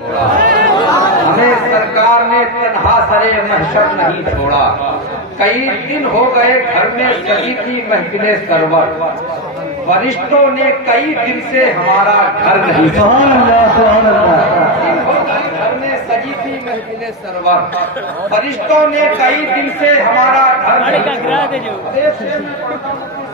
हमें सरकार ने तन्हा सरे महशर नहीं छोड़ा। कई दिन हो गए घर में सजी थी महफिले सरवर। वरिष्ठों ने कई दिन से हमारा घर नहीं छोड़ा। घर में सजी थी महफिले सरवर। वरिष्ठों ने कई दिन से हमारा घर नहीं छोड़ा।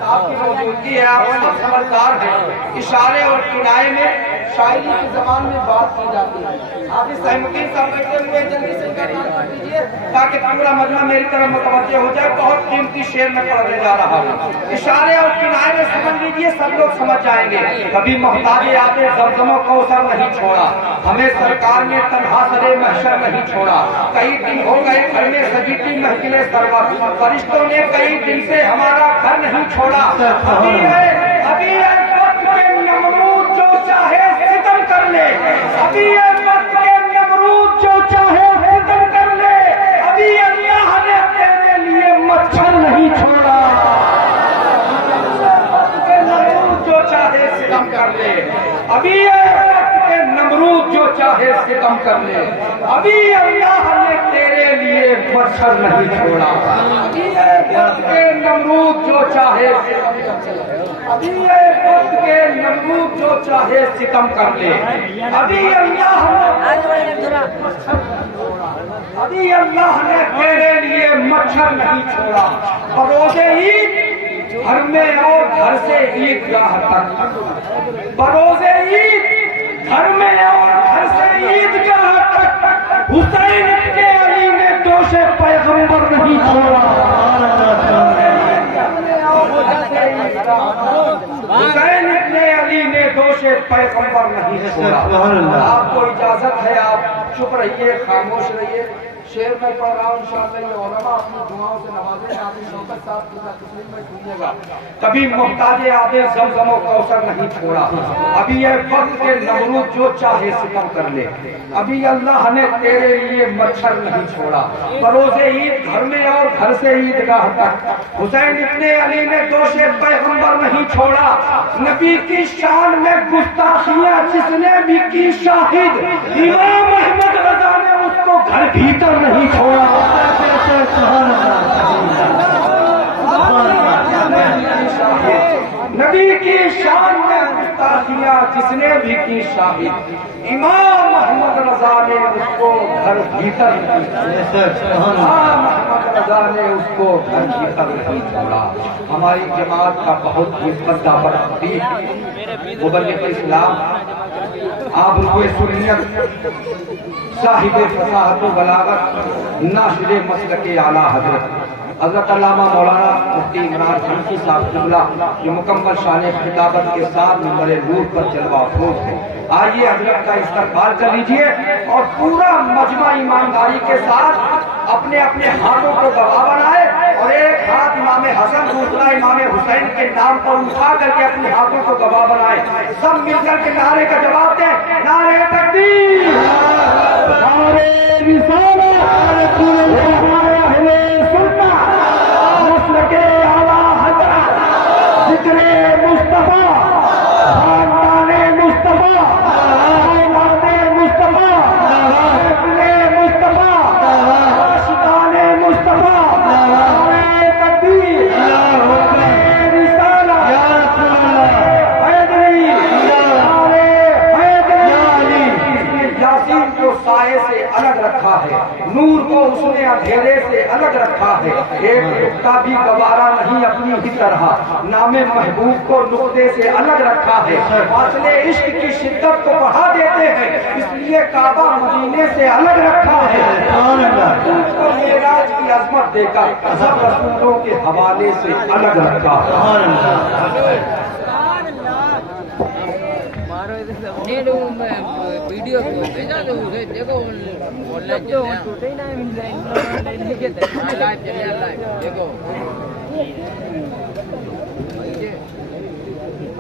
आपकी मौजूदगी है, आप सब समझदार हैं। इशारे और किनाए में शायरी की जबान में बात की जाती है। आप इस सहमती साहब बैठे हुए जल्दी से कर दीजिए ताकि पूरा मजमा मेरी तरफ मुतवज्जे हो जाए। बहुत कीमती शेर में पढ़ने जा रहा हूँ। इशारे और किनाए में समझ लीजिए, सब लोग समझ जाएंगे। कभी मोहताजे आते ज़मज़म कौसर नहीं छोड़ा। हमें सरकार ने तन्हा सरे महशर नहीं छोड़ा। कई दिन हो गए घर में सजी थी महफिले सरवर। वरिष्ठों ने कई दिन से हमारा घर नहीं छोड़ा। अभी वक्त के नमरूद जो चाहे सितम कर ले। अभी वक्त के नमरूद जो चाहे सितम कर ले। अभी अल्लाह ने तेरे लिए मच्छर नहीं छोड़ा। वक्त के नमरूद जो चाहे सितम कर ले। अभी वक्त के नमरूद जो चाहे सितम कर ले। अभी अल्लाह ने तेरे लिए मच्छर नहीं छोड़ा। अभी वक्त के नमरूद जो चाहे अभी वक्त के नमरूद जो चाहे सितम कर ले। अभी अल्लाह ने तेरे लिए मच्छर नहीं छोड़ा। बरोज़े ईद घर में और घर से ईदगाह तक। बरोज़े ईद घर में और घर से ईदगाह तक। हुसैन के अली ने दोषे पैगंबर नहीं छोड़ा। हुसैन इब्ने अली ने दोषे पैगंबर नहीं छोड़ा। आपको इजाजत है, आप चुप रहिए, खामोश रहिए। शेर में पढ़ रहा हूँ, इंशाअल्लाह ये उलमा अपनी दुआओं से नवाजें। आप शौकत साहब की तस्वीर में सुनिएगा। कभी मोहताजे आदे ज़मज़म कौसर नहीं छोड़ा। अभी ये वक्त के नमरूद जो चाहे सितम कर ले। अभी अल्लाह ने तेरे लिए मच्छर नहीं छोड़ा। बरोज़े ईद घर में और घर से ईदगाह तक। हुसैन इब्ने अली ने दोषे पैगंबर नहीं छोड़ा। नबी की शान में गुस्ताखियां जिसने भी की शाहिद। इमाम अहमद रजा ने उसको घर भीतर नहीं छोड़ा। नबी की शान में गुस्ताखियां जिसने भी की शाहिद। इमाम अहमद रजा ने उसको घर भीतर नहीं छोड़ा। इमाम अहमद रजा ने उसको घर भीतर नहीं छोड़ा। हमारी जमात का बहुत मुकद्दा बरकती मुबल्लिग़ इस्लाम आबरुए सुन्नत साहिब फसाहत व बलागत नाशिर मसलके आला हजरत अल्लामा मौलाना मुफ्ती इमरान खान साहब क़िबला जो मुकम्मल शान खिताबत के साथ नंबर नूर पर जलवा अफरोज है। आइए हजरत का इस्तकबाल कर लीजिए और पूरा मजमा ईमानदारी के साथ अपने अपने हाथों को गवाह बनाए और एक हाथ इमाम हसन दूसरा इमाम हुसैन के नाम पर उठा करके अपने हाथों को गवाह बनाए। सब मिलकर के नारे का जवाब दें। नारे तकबीर, नारे रिसालत, मसलके आला हज़रत, ज़िक्रे मुस्तफा, खानदाने मुस्तफा, औलादे मुस्तफा, महफिले मुस्तफा, आशिकाने मुस्तफा। नारे तकबीर, नारे रिसालत, हैदरी, नारे हैदरी। इसने यासीन को साए से अलग रखा है, नूर को उसने अंधेरे से अलग रखा है। एक नुक्ता भी गवारा नहीं अपनी ही तरह, नामे महबूब को नुक्ते से अलग रखा है। फासले इश्क की शिद्दत को बढ़ा देते हैं, इसलिए काबा मदीने से अलग रखा है। उसको मेराज की अजमत देकर सब रसूलों के हवाले से अलग रखा है। वीडियो भेजा तो उसे देखो ऑनलाइन टूटे ना लाइव चलिए लाइव देखो।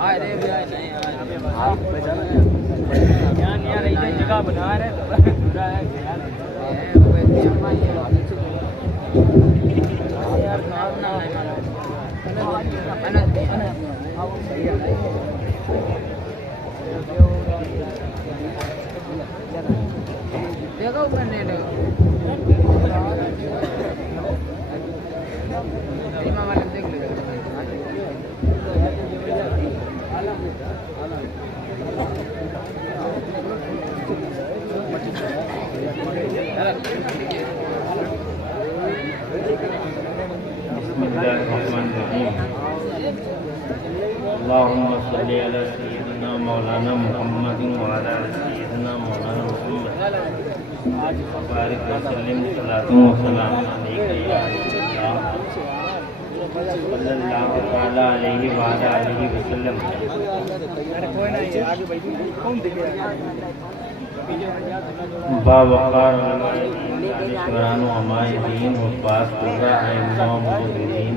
अरे भैया नहीं यार इधर जगह बना रहे पूरा है यार ना देखो मैंने इमाम वाले देख लो बिस्मिल्लाहिर्रहमानिर्रहीम। अल्लाहुम्मा सल्ली अला सय्यिदिना मौलाना मुहम्मदिन व अला आलि सय्यिदिना मौलाना मुहम्मद व बारिक व सल्लिम सलातु व सलाम अलैका या रसूलल्लाह सल्लल्लाहु तआला अलैहि व अला आलिहि व सल्लम। बावकार दानिशवरान हमायदीन उस्ताद कुर्रा इमाम मुद्दीन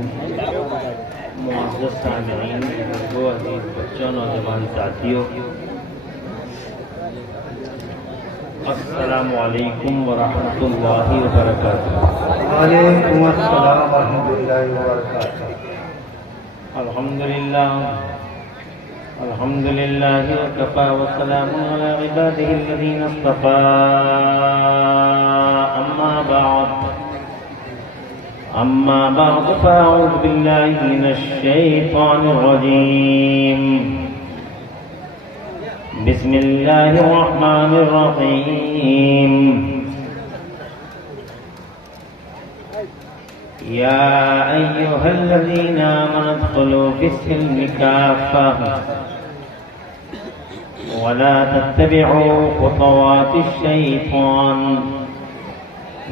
मुअज़्ज़ज़ सामिईन बुजुर्गों अज़ीज़ बच्चों नौजवान साथियों, अस्सलामु अलैकुम व रहमतुल्लाहि व बरकातुहू। वालेकुम अस्सलाम व रहमतुल्लाहि व बरकातुहू। अल्हम्दुलिल्लाह अल्हम्दुलिल्लाह व कफ़ा व सलामुन अला इबादिहि अल्लज़ीना इस्तफ़ा। अम्मा बअद फ़अऊज़ु बिल्लाहि मिनश शैतानिर रजीम। बिस्मिल्लाहिर रहमानिर रहीम। या अय्युहल्लज़ीना आमनु उद्ख़ुलू फ़िस्सिल्मि काफ़्फ़ह वला तत्तबि'ू ख़ुतवातिश शैतान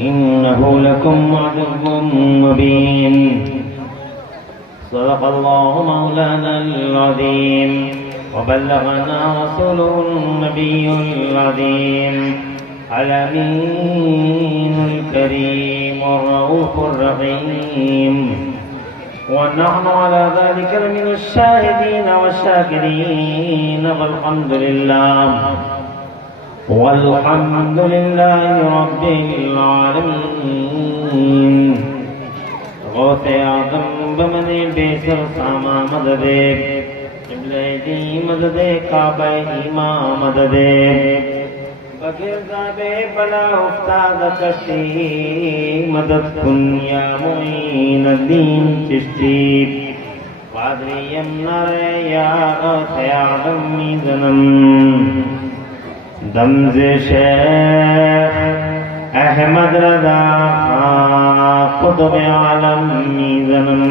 इन्नहु लकुम अदुव्वुम मुबीन। सदक़ल्लाहु मौलानल अज़ीम व बल्लगना रसूलुहुन नबियुल अज़ीम अल अमीनुल करीम वर रऊफ़ुर रहीम। व नहनु अला ज़ालिका लमिनश शाहिदीन वश्शाकिरीन वल्हम्दुलिल्लाहि रब्बिल आलमीन। गौसे आज़म बमने बेसर सामा मददे क़िबले दी मददे काबे ईमा मददे बगिरदाबे बला उस्ताद कश्ती मदद कुन या मुईनुद्दीन चिश्ती वादरियम नरे या गौसे आज़म मीज़नम दमज़े शेख अहमद रज़ा क़ुतुब आलम मीज़नम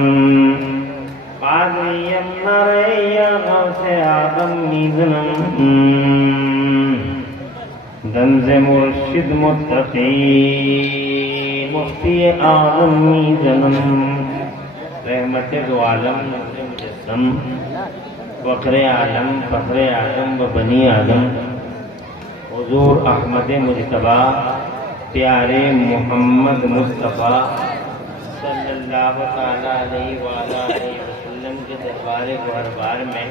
क़ादियम नरे या गौसे आज़म मीज़नम दमज़े मुर्शिद मुत्तक़ी मुफ्ती आज़म मीज़नम रहमत दो आलम मुजस्सम फ़ख्रे आलम फ़ख्रे आदम व बनी आदम हुज़ूर अहमद मुज्तबा प्यारे मोहम्मद मुस्तफ़ा सल्लल्लाहु तआला अलैहि व आला आलिहि वसल्लम के दरबार गुहरबार में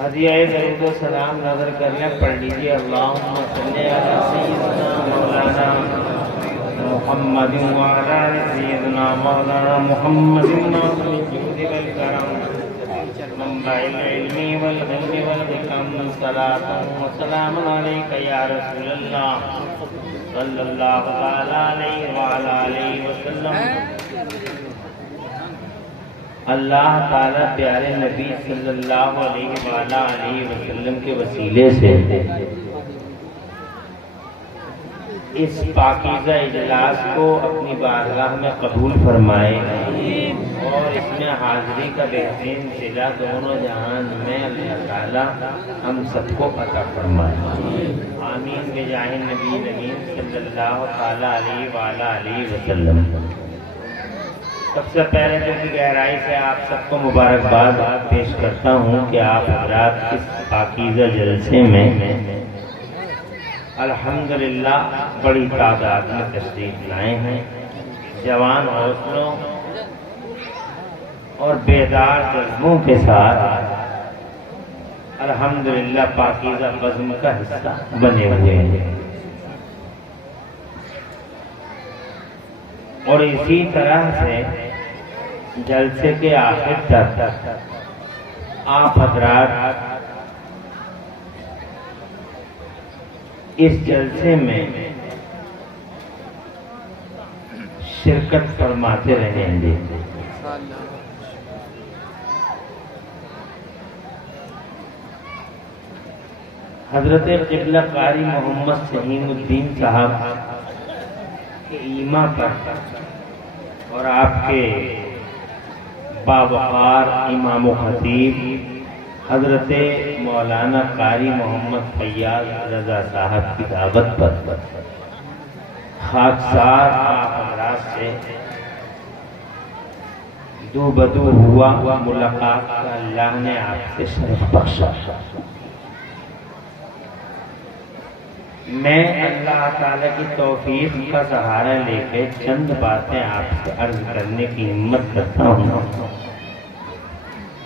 हदिया दरूद व सलाम नज़र करने पढ़ लीजिए। अल्लाहुम्मा सल्ली अला सय्यिदिना मौलाना मुहम्मदिन व अला आलि सय्यिदिना मौलाना मुहम्मदिन नासिरिल जुद वल करम मंबाइल इल्मी वल हिल्मी वल हिकम सलातु व सलामुन अलैका या रसूलल्लाह सल्लल्लाहु तआला अलैहि व अला आलिहि वसल्लम। अल्लाह ताला प्यारे नबी सल्लल्लाहु अलैहि व अला आलिहि वसल्लम के वसीले से इस पाकीज़ा इजलास को अपनी बारगाह में कबूल फरमाए और इसमें हाजिरी का बेहतरीन सिला दोनों जहान में अल्लाह ताला हम सबको अता फरमाए। आमीन बिजाहि नबी नबी सल्लल्लाहु ताला अलैहि व अला आलिहि वसल्लम। सबसे पहले तो की गहराई से आप सबको मुबारकबाद पेश करता हूँ कि आप हज़रात इस पाकीज़ा जलसे में अल्हम्दुलिल्लाह बड़ी तादाद में तशरीफ लाए हैं। जवान हौसलों और बेदार जज्बों के साथ अल्हम्दुलिल्लाह पाकीज़ा बज़्म का हिस्सा बने हुए हैं। और इसी तरह से जलसे के आखिर तक आप हज़रात इस जलसे में शिरकत फरमाते रहेंगे। हजरत क़िबला कारी मोहम्मद सहीमुद्दीन साहब के ईमा पर और आपके बावकार इमाम खतीब हजरत मौलाना कारी मोहम्मद फैयाज रजा साहब की दावत पर खाकसार आप हजरात से दो बदू हुआ मुलाकात का अल्लाह ने आपसे शरफ बख्शा। मैं अल्लाह ताला की तौफीक का सहारा लेके चंद बातें आपसे अर्ज करने की हिम्मत करता हूँ।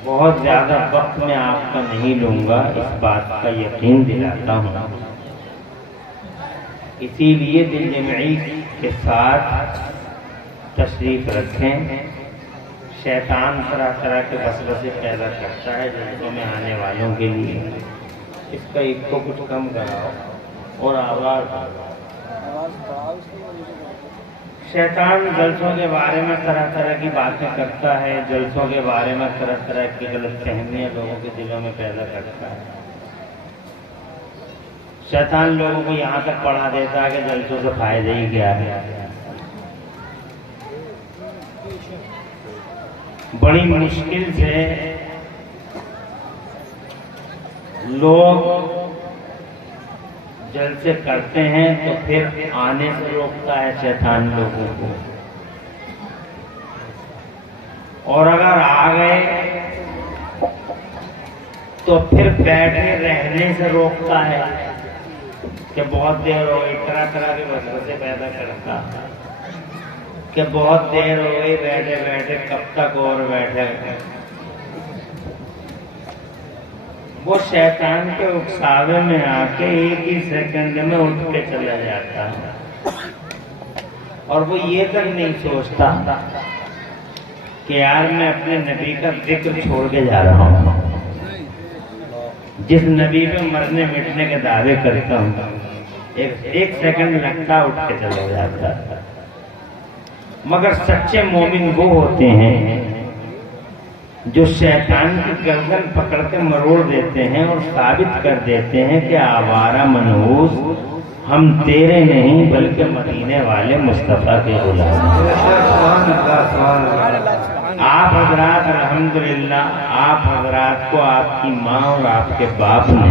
बहुत ज्यादा वक्त मैं आपका नहीं लूंगा, इस बात का यकीन दिलाता हूँ। इसीलिए दिल जमई के साथ तशरीफ रखें। शैतान तरह तरह के वसवसे पैदा करता है जल्सों में आने वालों के लिए। इसका एक को कुछ कम कराओ और आवाज। शैतान जलसों के बारे में तरह तरह की बातें करता है, जलसों के बारे में तरह तरह की गलतफहमियां लोगों के दिलों में पैदा करता है। शैतान लोगों को यहाँ तक पढ़ा देता है कि जलसों से फायदे ही क्या है। बड़ी मुश्किल से लोग जलसे करते हैं तो फिर आने से रोकता है शैतान लोगों को, और अगर आ गए तो फिर बैठे रहने से रोकता है कि बहुत देर हो गई। तरह तरह के वसवसे पैदा करता कि बहुत देर हो गई बैठे बैठे, कब तक और बैठे। वो शैतान के उकसावे में आके एक ही सेकंड में उठ के चला जाता है, और वो ये तक नहीं सोचता कि यार मैं अपने नबी का जिक्र छोड़ के जा रहा हूँ। जिस नबी पे मरने मिटने के दावे करता हूँ, एक सेकंड लगता उठ के चला जाता। मगर सच्चे मोमिन वो होते हैं जो शैतान की गर्दन पकड़ के मरोड़ देते हैं और साबित कर देते हैं कि आवारा मनहूस हम तेरे नहीं बल्कि मदीने वाले मुस्तफा के गुलाम। आप हजरात अल्हम्दुलिल्लाह, आप हजरात को आपकी माँ और आपके बाप ने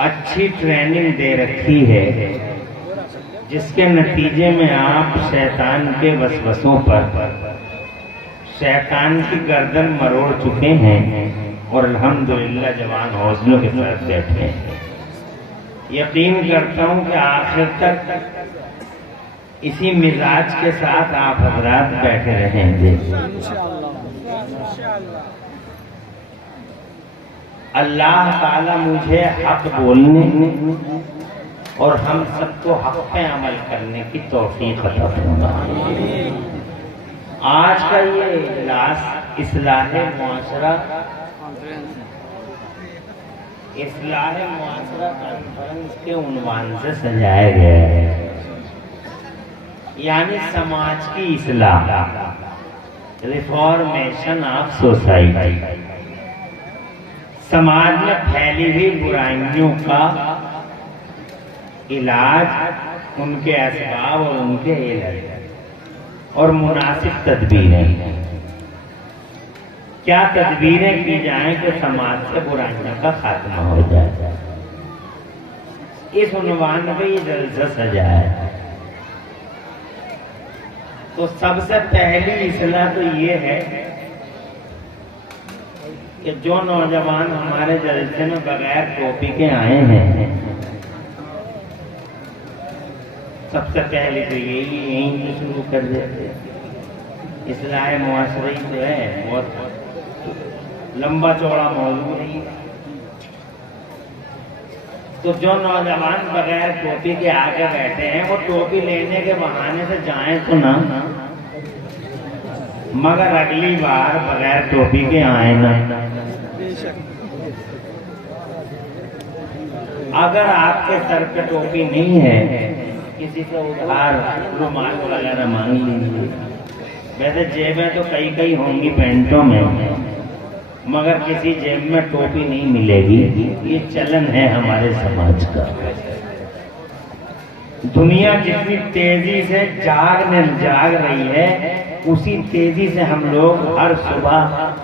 अच्छी ट्रेनिंग दे रखी है, जिसके नतीजे में आप शैतान के वसवसों पर शैतान की गर्दन मरोड़ चुके हैं और अल्हम्दुलिल्लाह जवान हौसलों के साथ बैठे हैं। यकीन करता हूं कि आखिर तक इसी मिजाज के साथ आप हजरात बैठे रहेंगे। अल्लाह ताला मुझे हक बोलने और हम सबको हक पे अमल करने की तौफीक अता फरमाए। आज का ये इजलास इस्लाहे मुआशरा कॉन्फ्रेंस के उन्वान से सजाया गया है, यानी समाज की इस्लाह, रिफॉर्मेशन ऑफ सोसाइटी। समाज में फैली हुई बुराइयों का इलाज, उनके असबाब और उनके इलाज और मुनासिब तदबीरें। क्या तदबीरें की जाएं कि समाज से बुराइयों का खात्मा हो जाए। इस उन्वान पे ये जलसा सजा है। तो सबसे पहली इस्लाह तो ये है कि जो नौजवान हमारे जलसे में बगैर टोपी के आए हैं, सबसे पहले तो यहीं से शुरू कर देते। इस्लाह मुआशरा ही तो है, बहुत लंबा चौड़ा मौजूद है। तो जो नौजवान बगैर टोपी के आगे बैठे हैं, वो टोपी लेने के बहाने से जाएं तो ना, मगर अगली बार बगैर टोपी के आए ना। अगर आपके सर पे टोपी नहीं है, किसी से उधार रुमाल वगैरह मांग लीजिए। वैसे जेबें तो कई कई होंगी पेंटों में, मगर किसी जेब में टोपी नहीं मिलेगी। ये चलन है हमारे समाज का। दुनिया जितनी तेजी से जाग रही है, उसी तेजी से हम लोग हर सुबह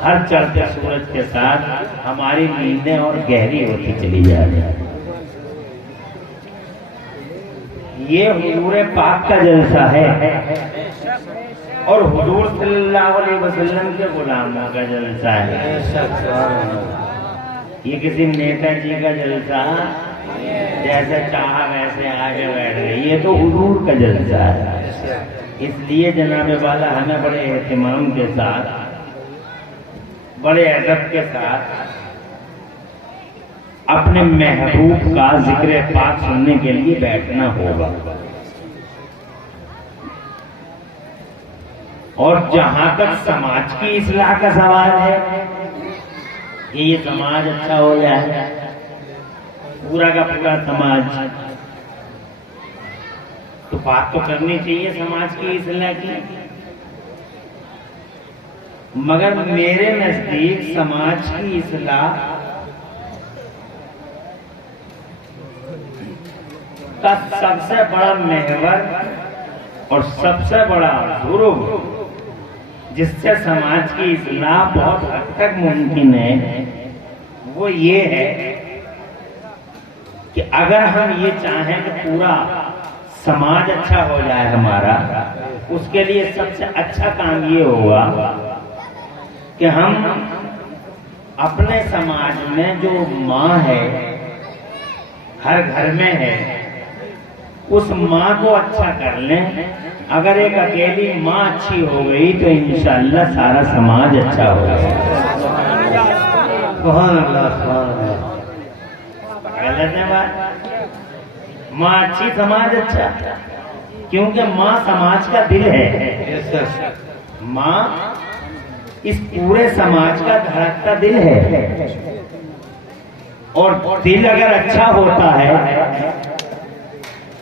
हर चढ़ते सूरज के साथ हमारी नींदें और गहरी होती चली जा रही है। ये हुजूर पाक का जलसा है और हुजूर सल्लल्लाहु अलैहि वसल्लम के गुलामों का जलसा है। ये किसी नेता जी का जलसा जैसे चाहा वैसे आगे बैठ गए, ये तो हुजूर का जलसा है। इसलिए जनाब वाला हमें बड़े एहतिमाम के साथ, बड़े अदब के साथ अपने महबूब का जिक्र पाक सुनने के लिए बैठना होगा। और जहां तक समाज की इस्लाह का सवाल है कि ये समाज अच्छा हो जाए, पूरा का पूरा समाज, तो बात तो करनी चाहिए समाज की इस्लाह की। मगर मेरे नजदीक समाज की इस्लाह का सबसे बड़ा महवर और सबसे बड़ा जुर्म, जिससे समाज की इस्लाह बहुत हद तक मुमकिन है, वो ये है कि अगर हम ये चाहें कि पूरा समाज अच्छा हो जाए हमारा, उसके लिए सबसे अच्छा काम ये होगा कि हम अपने समाज में जो माँ है, हर घर में है, उस माँ को अच्छा कर लें। अगर एक अकेली माँ अच्छी हो गई तो इंशाअल्लाह सारा समाज अच्छा होगा। गलत है बात? माँ अच्छी समाज अच्छा, क्योंकि माँ समाज का दिल है। माँ इस पूरे समाज का धड़कता दिल है, और दिल अगर अच्छा होता है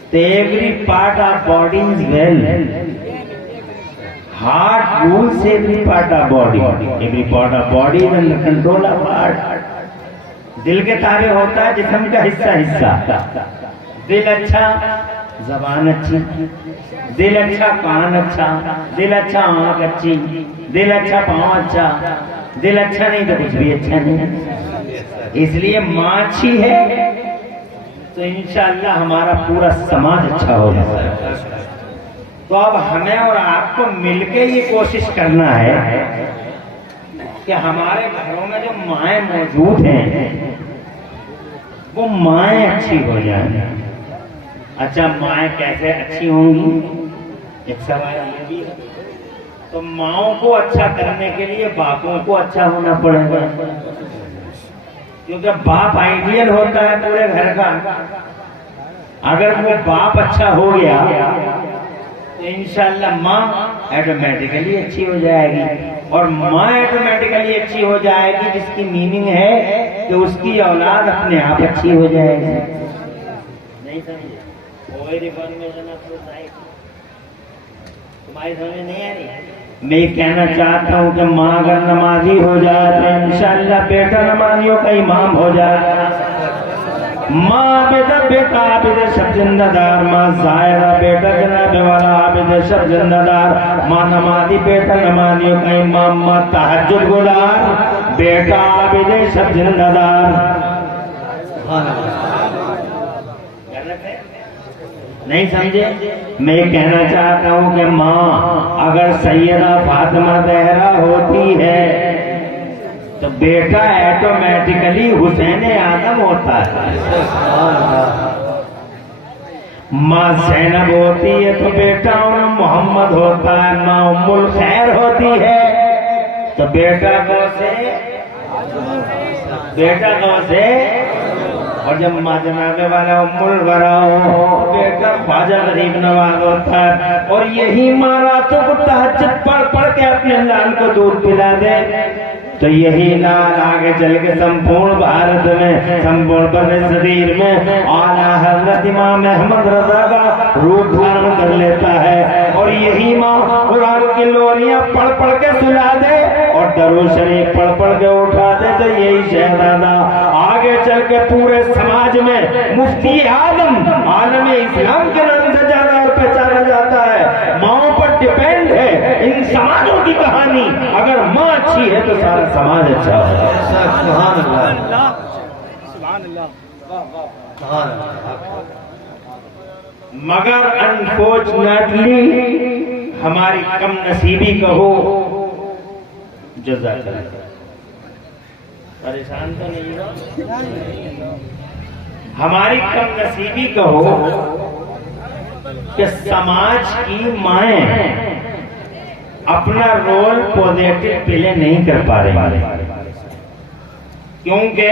तो every part of body is well. Heart rules every part of body. Every part of body is under control of heart. दिल के ताबे होता है जिस्म का हिस्सा। दिल अच्छा, जबान अच्छी, दिल अच्छा, कान अच्छा, दिल अच्छा, आंख अच्छी, दिल अच्छा, पाँव अच्छा, दिल अच्छा नहीं तो कुछ भी अच्छा नहीं। इसलिए माँ अच्छी है तो इंशाअल्लाह हमारा पूरा समाज अच्छा हो जाएगा। तो अब हमें और आपको मिलके ये कोशिश करना है कि हमारे घरों में जो माएँ मौजूद हैं, वो माएँ अच्छी हो जाएं। अच्छा, माएँ कैसे अच्छी होंगी, एक सवाल ये भी है। तो माँओं को अच्छा करने के लिए बापों को अच्छा होना पड़ेगा, क्योंकि बाप आइडियल होता है पूरे घर का। अगर वो बाप अच्छा हो गया तो इंशाअल्लाह माँ ऑटोमेटिकली अच्छी हो जाएगी, और माँ ऑटोमेटिकली अच्छी हो जाएगी, जिसकी मीनिंग है कि उसकी औलाद अपने आप अच्छी हो जाएगी। नहीं समझे? तुम्हारी समझ नहीं आ रही? मैं ये कहना चाहता हूँ कि माँ अगर नमाजी हो जाए तो इंशाअल्लाह बेटा नमाजियों का इमाम हो जाए। माँ आबिद बेटा आबिद सब जिंदादार, माँ जायरा बेटा जनाब वाला आबिद सब जिंदादार, माँ नमाजी बेटा नमाजियों का इमाम, माँ तहज्जुद गुजार बेटा आबिद सब जिंदादार। नहीं समझे? मैं कहना चाहता हूँ कि माँ अगर सैयदा फातिमा ज़हरा होती है तो बेटा ऑटोमेटिकली हुसैन आजम होता है। माँ ज़ैनब होती है तो बेटा मोहम्मद होता है। माँ उम्मुल खैर होती है तो बेटा कौन से, और जब माँ जनाबे वाला उम्मुल वरा हो बेटा ख्वाजा गरीब नवाज होता है। और यही माँ रातों को तहज्जुद पढ़ के अपने लाल को दूध पिला दे तो यही लाल आगे चल के संपूर्ण भारत में, संपूर्ण बर्र-ए-सगीर में आला हजरत इमाम अहमद रजा का रूप धारण कर लेता है। और यही माँ कुरान की लोरियां पढ़ पढ़ के सुला दे और दरूद शरीफ पढ़ पढ़ के उठा दे, तो यही शहजादा आगे चल के पूरे समाज में मुफ्ती आलम आलम इस्लाम के नाम से जाना और पहचाना जाता है। माओ पर डिपेंड है इन समाजों की कहानी। अगर माँ अच्छी है तो सारा समाज अच्छा है। सुभान अल्लाह, सुभान अल्लाह, सुभान अल्लाह। मगर अनफॉर्चुनेटली हमारी कम नसीबी कहो, जज़ाकल्लाह, परेशान तो नहीं हो, हमारी कम नसीबी कहो कि समाज की माएं अपना रोल पॉजिटिव प्ले नहीं कर पा रही, क्योंकि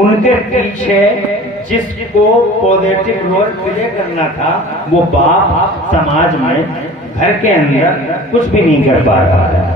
उनके पीछे जिसको पॉजिटिव रोल प्ले करना था वो बाप समाज में घर के अंदर कुछ भी नहीं कर पा रहा है।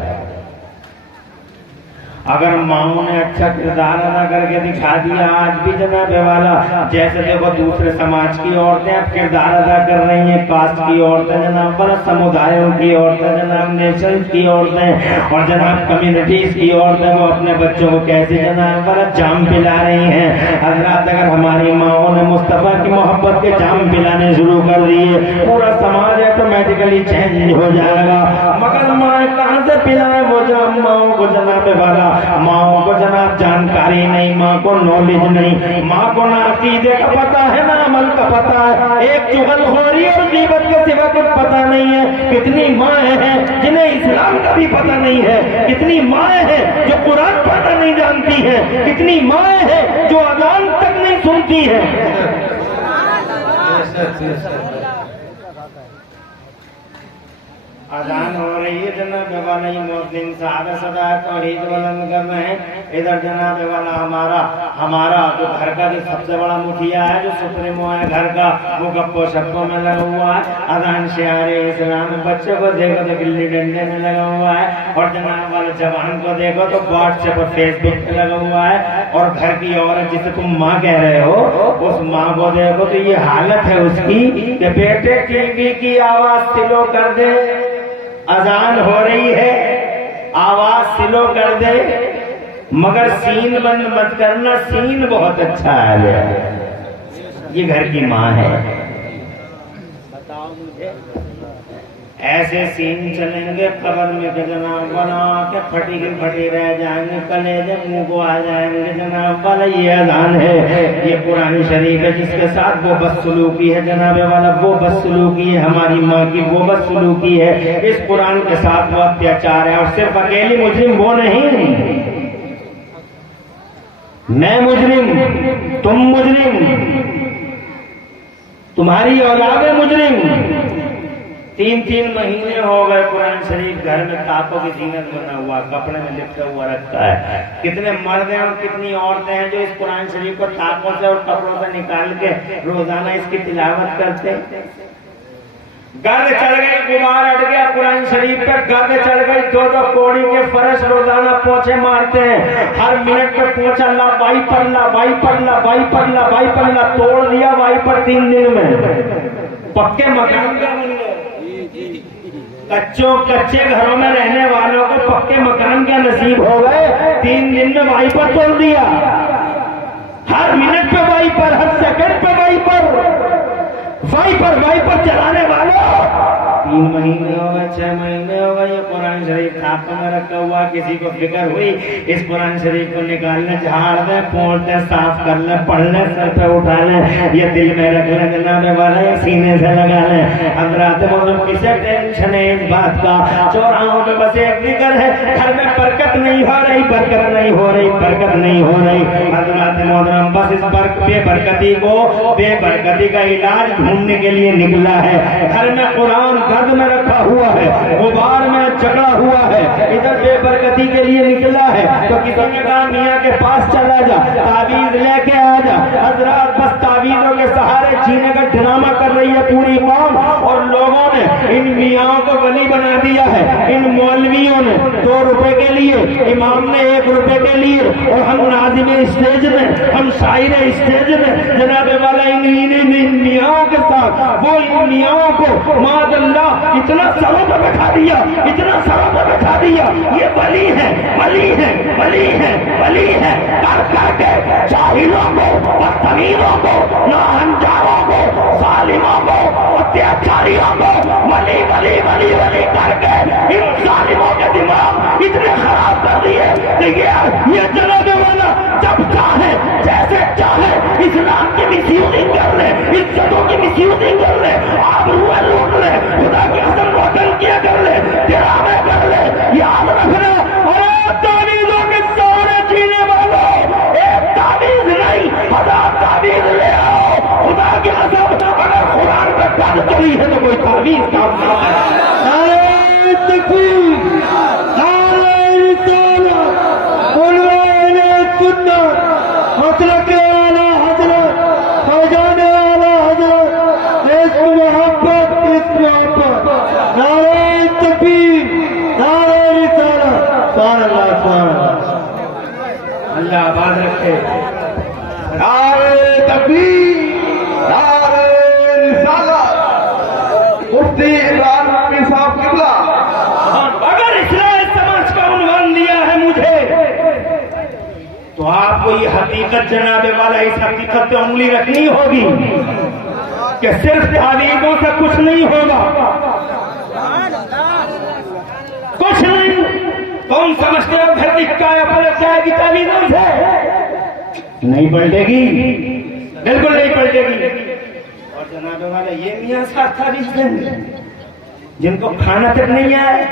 अगर माओ ने अच्छा किरदार अदा करके दिखा दिया, आज भी जनाब वाला जैसे देखो दूसरे समाज की औरतें अब किरदार अदा कर रही हैं, कास्ट की औरतें जनाब वाला, समुदायों की औरतें जनाब, नेशन की औरतें और जनाब कम्युनिटीज की औरतें, वो अपने बच्चों को कैसे जनाब वाला जाम पिला रही हैं। हजरात, अगर हमारी माओ ने मुस्तफा की मोहब्बत के जाम पिलाने शुरू कर दिए, पूरा समाज ऑटोमेटिकली चेंज हो जाएगा। मगर माँ कहाँ से पिलाए वो जाम माओ को जनाब वाला? माओ को जनाब जानकारी नहीं, माँ को नॉलेज नहीं, माँ को ना अकीदे का पता है ना अमल का पता है। एक चुगलखोरी और गीबत के सिवा कुछ पता नहीं है। कितनी माएँ हैं जिन्हें इस्लाम का भी पता नहीं है, कितनी माएँ हैं जो कुरान पढ़ना नहीं जानती हैं, कितनी माएँ हैं जो अजान तक नहीं सुनती हैं। अजान हो रही है, जनाब वाला ये मुस्लिम साहब सदा तौहीद बुलंद कर रहे हैं। इधर जनाब वाला हमारा जो घर का जो सबसे बड़ा मुखिया है, जो सुप्रीमो है घर का, वो गप्पो शप्पो में लगा हुआ है। अजान शियारे इस्लाम, बच्चों को देखो तो गिल्ली डंडे में लगा हुआ है, और जनाब वाले जवान को देखो तो व्हाट्सएप और फेसबुक पे लगा हुआ है। और घर की औरत जिसे तुम माँ कह रहे हो, उस माँ को देखो तो ये हालत है उसकी कि बेटे टीवी की आवाज स्लो कर दे, अजान हो रही है, आवाज स्लो कर दे, मगर सीन बंद मत करना, सीन बहुत अच्छा है। ये घर की माँ है। बताओ मुझे, ऐसे सीन चलेंगे कब्र में के जनाब बना के फटी रह जाएंगे, कलेजे मुंह को आ जाएंगे जनाब वाला। ये अजान है, ये कुरान शरीफ है जिसके साथ वो बदसलूकी है जनाब वाला, वो बदसलूकी है हमारी माँ की, वो बदसलूकी है। इस कुरान के साथ वो अत्याचार है। और सिर्फ अकेली मुजरिम वो नहीं, मैं मुजरिम, तुम मुजरिम, तुम्हारी औलाद मुजरिम। 3 महीने हो गए कुरान शरीफ घर में ताकों की जीनत बना हुआ, कपड़े में लिपटा हुआ रखता है। कितने मर्द हैं और कितनी औरतें हैं जो इस कुरान शरीफ को ताकों से और कपड़ों से निकाल के रोजाना इसकी तिलावत करते हैं। गर्द चढ़ गई, गुबार अट गया कुरान शरीफ पे, गर्द चढ़ गई, 2 कौड़ी के फर्श रोजाना पोछे मारते हैं। हर मिनट पे पोछा ला, वाइपर ला, वाइपर ला, वाइपर ला, वाइपर ला, तोड़ दिया वाइपर 3 दिन में। पक्के मकान का कच्चे घरों में रहने वालों को पक्के मकान क्या नसीब हो गए, 3 दिन में वाइपर तोड़ दिया। हर मिनट पे वाइपर, हर सेकंड पे वाइपर चलाने वालों 3 महीने हो गए, 6 महीने हो गए, ये कुरान शरीफ हाथों में रखा हुआ। किसी को फिक्र हुई इस कुरान शरीफ को निकालने, झाड़ दे, पोंछ दे, साफ कर ले, पढ़ ले, सर पे उठा ले, ये दिल में रख ले जनाब वाला, ये सीने से लगा ले। हज़रात बोलो किसे टेंशन है इस बात का? चौराहों पे बस एक जिक्र है, घर में बरकत नहीं हो रही, बरकत नहीं हो रही, बरकत नहीं हो रही। हज़रात मोहतरम बस इस बेबरकती को, बेबरकती का इलाज ढूंढने के लिए निकला है। घर में कुरान गर्द में रखा हुआ है, गुबार में जकड़ा हुआ है, इधर बेबरकती के लिए निकला है। तो किसी ने कहा मियाँ के पास चला जा, तावीज लेके आ जा। हजरात बस तावीजों के सहारे जीने का ड्रामा कर रही है पूरी कौम, और लोगों ने इन मियाँ को वली बना दिया है इन मौलवियों ने। 2 रुपए के लिए, इमाम ने 1 रुपए के लिए, और हम नाजिम स्टेज में, हम शायर स्टेज में जनाब वाला इन मियाँ के साथ वो इन मियाँ को मादल्ला इतना सरों पर बैठा दिया, इतना सरों पर बैठा दिया। ये वली है, वली है, वली है, वली है कर करके जाहिलों को, बदतमीजों को, नाहंजारों को, जालिमों को, अत्याचारियों को वली वली वली वली करके इन जालिमों के दिमाग इतने खराब कर दिए कि ये जनाबे वाला जब चाहे जैसे चाहे इस्लाम की मिसयूजिंग कर ले, इज्जतों की मिसयूजिंग कर ले, आबरूएं लूट ले, खुदा की कसम वतन किया कर ले, ड्रामे कर ले। याद रखना, अरे तावीज़ों के सारे जीने वालों, एक तावीज़ नहीं 1000 तावीज़ ले आओ। खुदा की कसम अगर कुरान पे बात चली है तो कोई तावीज़ काम नहीं करा। नारे तकबीर, नारे रिसालत, उन्वाने सुन्नत, मसलक आला हज़रत, फैज़ान आला हज़रत, इश्क़ मोहब्बत, इश्क़ मोहब्बत। नारे तकबीर, नारे रिसालत, सुभान अल्लाह, सुभान अल्लाह। अल्लाह आबाद रखे। नारे तकबीर, नारे रिसालत। मुफ्ती इमरान नकवी साहब किबला। अगर इस्लाह समाज का उन्वान दिया है मुझे, तो आपको ये हकीकत जनाबे वाला इस हकीकत पे उंगली रखनी होगी कि सिर्फ तावीज़ों से कुछ नहीं होगा, कुछ नहीं। तुम समझते हो घर की काया पलट जाएगी तावीज़ों से? नहीं पलटेगी, बिल्कुल नहीं पलटेगी। और जनाबे वाला ये मियाँ साहब तावीज़ देंगे जिनको खाना तक नहीं आए,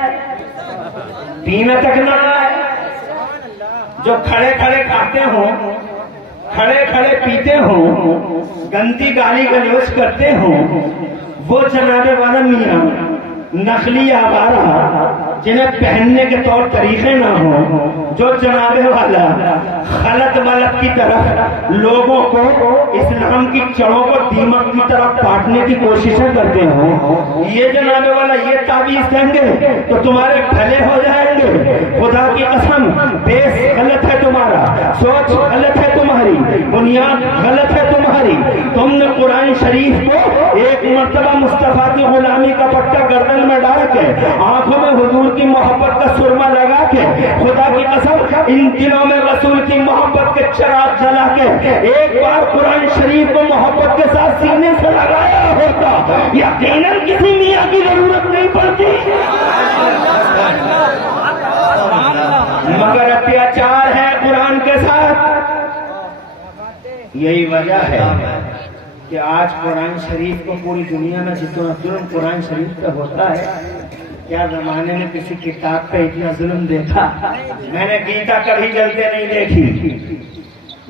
पीना तक ना आए, जो खड़े खड़े खाते हो, खड़े खड़े पीते हो, गंदी गाली गलौज करते हो, वो जनाबे वाला मियाँ नकली आवारा जिन्हें पहनने के तौर तरीके ना हो, जो जनाबे वाला गलत वलत की तरफ लोगों को, इस्लाम की जड़ों को दीमक की तरफ काटने की कोशिशें करते हो, ये जनाबे वाला ये तावीज़ देंगे तो तुम्हारे भले हो जाएंगे। खुदा की कसम, बेस गलत है तुम्हारा, सोच गलत है तुम्हारी, बुनियाद गलत है तुम्हारी। तुमने कुरान शरीफ को एक मर्तबा मुस्तफा की गुलामी का पट्टा गर्दन में डाल के, आंखों में हुजूर की मोहब्बत का सुरमा लगा के, खुदा की कसम इन दिनों में रसूल की मोहब्बत के चिराग जला के एक बार कुरान शरीफ को मोहब्बत के साथ सीने से लगाया होता, यकीनन किसी मियाँ की जरूरत नहीं पड़ती। मगर अत्याचार है कुरान के साथ। यही वजह है कि आज कुरान शरीफ को पूरी दुनिया में जितना जुल्म कुरान शरीफ पे होता है, क्या जमाने में किसी किताब पे इतना जुल्म देखा? मैंने गीता कभी जलते नहीं देखी,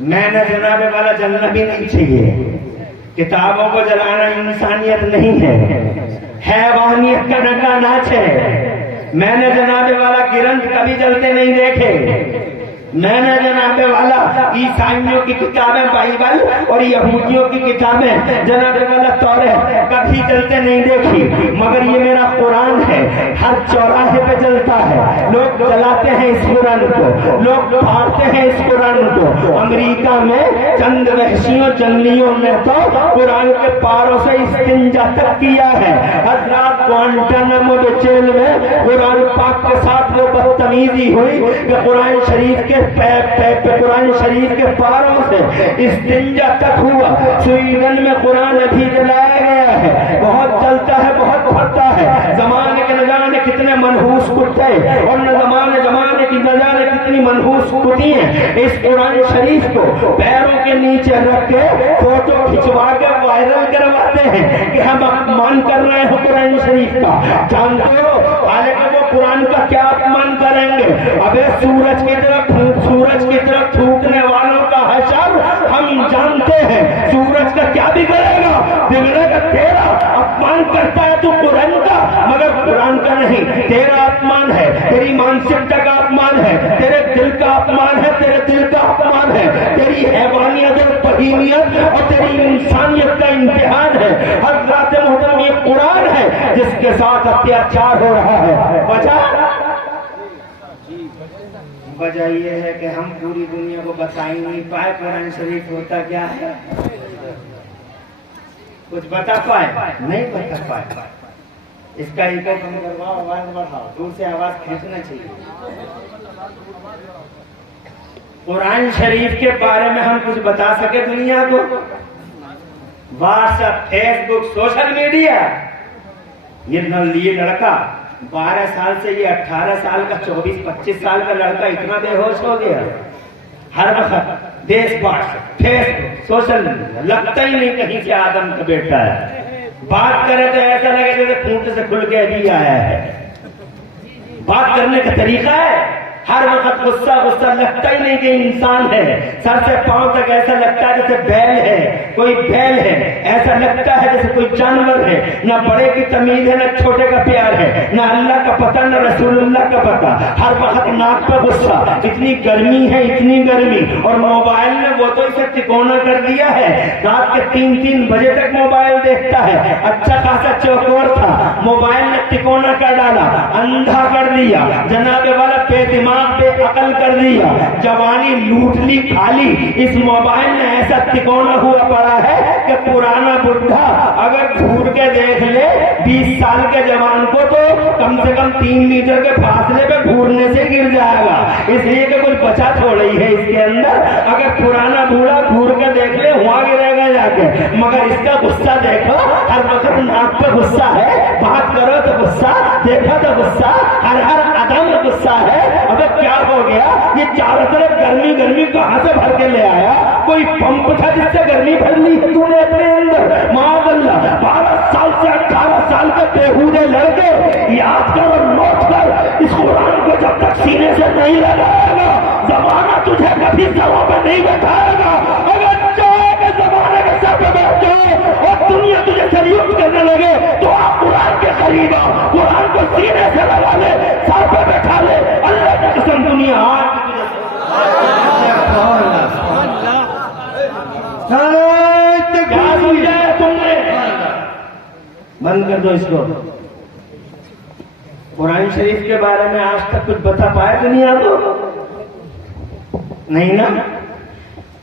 मैंने जनाबे वाला जलना भी नहीं चाहिए। किताबों को जलाना इंसानियत नहीं है, हैवानियत का नंगा नाच है। मैंने जनाबे वाला ग्रंथ कभी जलते नहीं देखे, मैंने जनाबे वाला ईसाइयों की किताबें बाइबल और यहूदियों की किताबें जनाबे वाला तौरात कभी जलते नहीं देखी। मगर ये मेरा कुरान है, हर चौराहे पे जलता है, लोग जलाते हैं इस कुरान को, लोग फाड़ते हैं इस कुरान को। अमेरिका में चंद वहशियों जंगलियों ने तो कुरान के पारों से इस्तिंजा तक किया है। हजरात ग्वांटानामो जेल में कुरान पाक के साथ वो बदतमीजी हुई कि कुरान शरीफ के कुरान शरीफ के पारों से इस्तिंजा तक हुआ। स्वीडन में कुरान अभी जलाया गया है, बहुत चलता है, बहुत फटता है। जमाने के न जाने कितने मनहूस कुत्ते और न जमाने की न जाने कितनी मनहूस कुतियां इस कुरान शरीफ को पैरों के नीचे रख के फोटो खिंचवा के वायरल करवाते हैं कि हम अपमान कर रहे हैं कुरान शरीफ का। जानते हो हालांकि वो कुरान का क्या अपमान करेंगे? अबे सूरज की तरफ थूकने वालों का हशर हम जानते हैं। सूरज का क्या बिगड़ेगा? बिगड़ेगा तेरा। अपमान करता है तू कुरान का, मगर कुरान का नहीं। तेरा अपमान है, तेरी मानसिकता का अपमान है, तेरे दिल का अपमान है, तेरे दिल का अपमान है, तेरी हैवानियत और बहीमियत और तेरी इंसानियत का इम्तिहान है। हर रात मोहतरम ये कुरान है जिसके साथ अत्याचार हो रहा है। वजह यह है कि हम पूरी दुनिया को बता ही नहीं पाए कुरान शरीफ होता क्या है। कुछ बता पाए? नहीं बता पाए। इसका इको कम करवाओ, आवाज बढ़ाओ, दूर से आवाज खींचना चाहिए। कुरान शरीफ के बारे में हम कुछ बता सके दुनिया को? व्हाट्सएप, फेसबुक, सोशल मीडिया, ये लड़का 12 साल से ये 18 साल का 24-25 साल का लड़का इतना बेहोश हो गया। हर वक्त देश व्हाट्सएप, फेसबुक, सोशल मीडिया, लगता ही नहीं कहीं से आदम का बेटा है। बात करे तो ऐसा लगे जैसे खूंट से खुल के अभी आया है। बात करने का तरीका है हर वक्त गुस्सा गुस्सा, लगता ही नहीं कि इंसान है। सर से पांव तक ऐसा लगता है जैसे बैल है, कोई बैल है, ऐसा लगता है जैसे कोई जानवर है। ना बड़े की तमीज है, ना छोटे का प्यार है, ना अल्लाह का पता, ना रसूलुल्लाह का पता। हर वक्त नाक पर गुस्सा, इतनी गर्मी है, इतनी गर्मी। और मोबाइल ने वो तो इसे तिकोना कर दिया है, रात के 3-3 बजे तक मोबाइल देखता है। अच्छा खासा चौकोर था, मोबाइल ने तिकोना कर डाला, अंधा कर दिया, जनाबे वाला बेदिमाग बेअकल कर दिया, जवानी लूट ली खाली। इस मोबाइल ने ऐसा तिकोना हुआ पड़ा है कि पुराना बुढ़ा अगर घूर के देख ले 20 साल के जवान को तो कम से कम 3 मीटर के फासले पे घूरने से गिर जाएगा। इसलिए कि कुछ बचा थोड़ी है इसके अंदर। अगर पुराना बूढ़ा घूर के देख ले वहां गिरेगा जाके, मगर इसका गुस्सा देखो, हर वक्त नाक पे गुस्सा है, बात करो तो गुस्सा, देखो तो गुस्सा, हर अदम गुस्सा है। अब क्या हो गया? ये चारों तरफ गर्मी गर्मी कहां से भर के ले आया? कोई पंप था जिससे गर्मी भर ली है तूने अपने अंदर? माअल्लाह 12 साल से 18 साल के बेहूदे लड़के याद कर और नोट कर, इस कुरान को जब तक सीने से नहीं लगाएगा जमाना तुझे कभी सरों में नहीं बैठाएगा। अगर चाहे कि जमाने के सर पे बैठ जाओ और दुनिया तुझे सल्यूट करने लगे तो आप कुरान के करीब आओ, कुरान को सीने से लगा ले, सर पे बैठा ले। अल्लाह की कसम दुनिया तुमने बंद कर दो इसको। कुरान शरीफ के बारे में आज तक कुछ बता पाया दुनिया को? नहीं ना।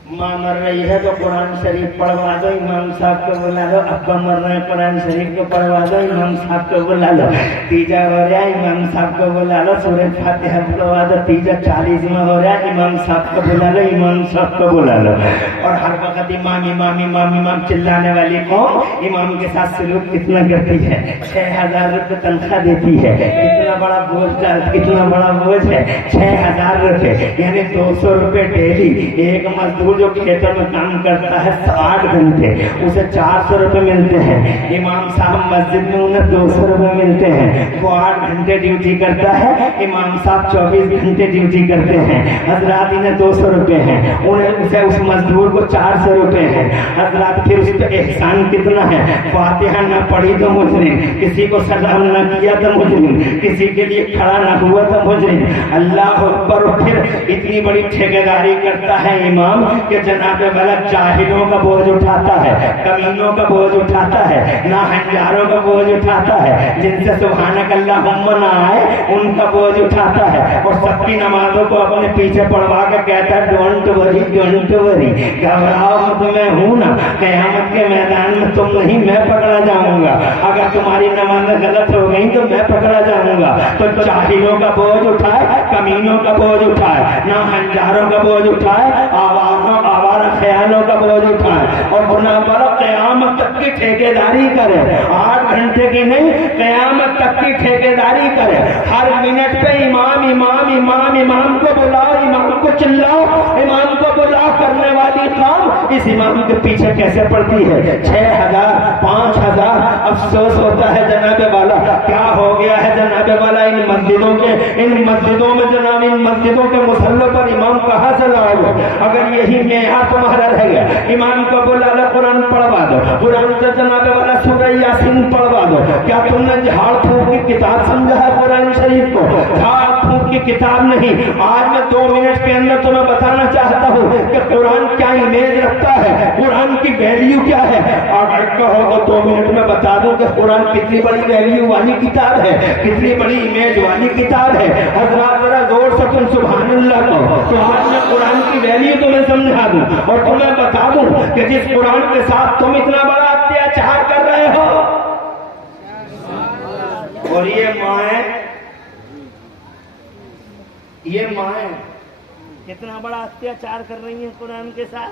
माँ मर रही है तो कुरान शरीफ पढ़वा दो, इमाम साहब को बुला लो। अब्बा मर रहे हैं, कुरान शरीफ को पढ़वा दो, इमाम साहब को बुला लो। तीजा हो रहा है, इमाम साहब को बुला लो, सूरह फातिहा पढ़वा दो। तीजा 40वां हो रहा है, इमाम साहब को बुला लो, इमाम साहब को बुला लो। और हर वक्त इमाम इमाम इमाम इमाम चिल्लाने वाली कौम इमाम के साथ सलूक कितना करती है? 6000 रुपये तनख्वाह देती है। कितना बड़ा बोझ, कितना बड़ा बोझ है? 6000 रुपये यानी 200 रुपये डेली। एक मजदूर जो खेतों में काम करता है 8 घंटे, उसे 400 रुपये मिलते हैं। इमाम साहब मस्जिद में उन्हें 200 रुपये मिलते हैं। वो 8 घंटे ड्यूटी करता है, इमाम साहब 24 घंटे ड्यूटी करते हैं। हजरात इन्हें 200 रुपये हैं, उन्हें उसे उस मजदूर को 400 रुपये हैं। हजरात फिर उस पर एहसान कितना है? फातिहा न पढ़ी तो मुजरिम, किसी को सलाम न किया तो मुजरिम, किसी के लिए खड़ा न हुआ तो मुजरिम। अल्लाह अकबर। फिर इतनी बड़ी ठेकेदारी करता है इमाम कि जनाबे वाला जाहिलों का बोझ उठाता है, कमीनों का बोझ उठाता है, नाहंजारों का बोझ उठाता है, जिनसे सुभानक अल्लाहुम्मा ना आए उनका बोझ उठाता है। और सबकी नमाजों को अपने पीछे पढ़वा के कहता है डोंट वरी, डोंट वरी, घबराओ मत, मैं हूं ना, क़यामत के मैदान में तुम नहीं, मैं पकड़ा जाऊंगा। अगर तुम्हारी नमाज गलत हो गई तो मैं पकड़ा जाऊंगा। तो जाहिलों का बोझ उठाए, कमीनों का बोझ उठाए, नाहंजारों का बोझ उठाए, आवारा ख्यालों का बोझ उठाए और गुनाह पर क़यामत तक की ठेकेदारी करे। 8 घंटे की नहीं, क़यामत तक की ठेकेदारी करे। हर मिनट पे इमाम इमाम इमाम इमाम को बुलाओ, इमाम को चिल्लाओ, इमाम को बुलाओ। करने वाली काम इस इमाम के पीछे कैसे पड़ती है? 6000 5000। अफसोस होता है जनाबे वाला, क्या हो गया है जनाबे वाला इन मस्जिदों में जनाब, इन मस्जिदों के मुसल्लों पर इमाम कहाँ से लाओगे? अगर यही मेयार तुम्हारा रह गया, इमाम को बुला लो, कुरान पढ़वा दो, कुरान से जनाबे वाला सूरह यासीन पढ़वा दो। क्या तुमने झाड़ फूक की किताब समझा है कुरान शरीफ को? झाड़ फूक की किताब नहीं। आज मैं 2 मिनट के अंदर तुम्हें बताना चाहता हूँ कि कुरान क्या इमेज रखता है, कुरान की वैल्यू क्या है। अगर कहो तो 2 मिनट में बता बता दूं कि कुरान कितनी बड़ी वैल्यू वाली किताब है, कितनी बड़ी इमेज वाली किताब है। हजरात जरा जोर से तुम सुभान अल्लाह कहो तो आज मैं कुरान की वैल्यू तुम्हें समझा दूं और तुम्हें बता दूं कि जिस कुरान के साथ तुम इतना बड़ा अत्याचार कर रहे हो, और ये माएं कितना बड़ा अत्याचार कर रही है कुरान के साथ।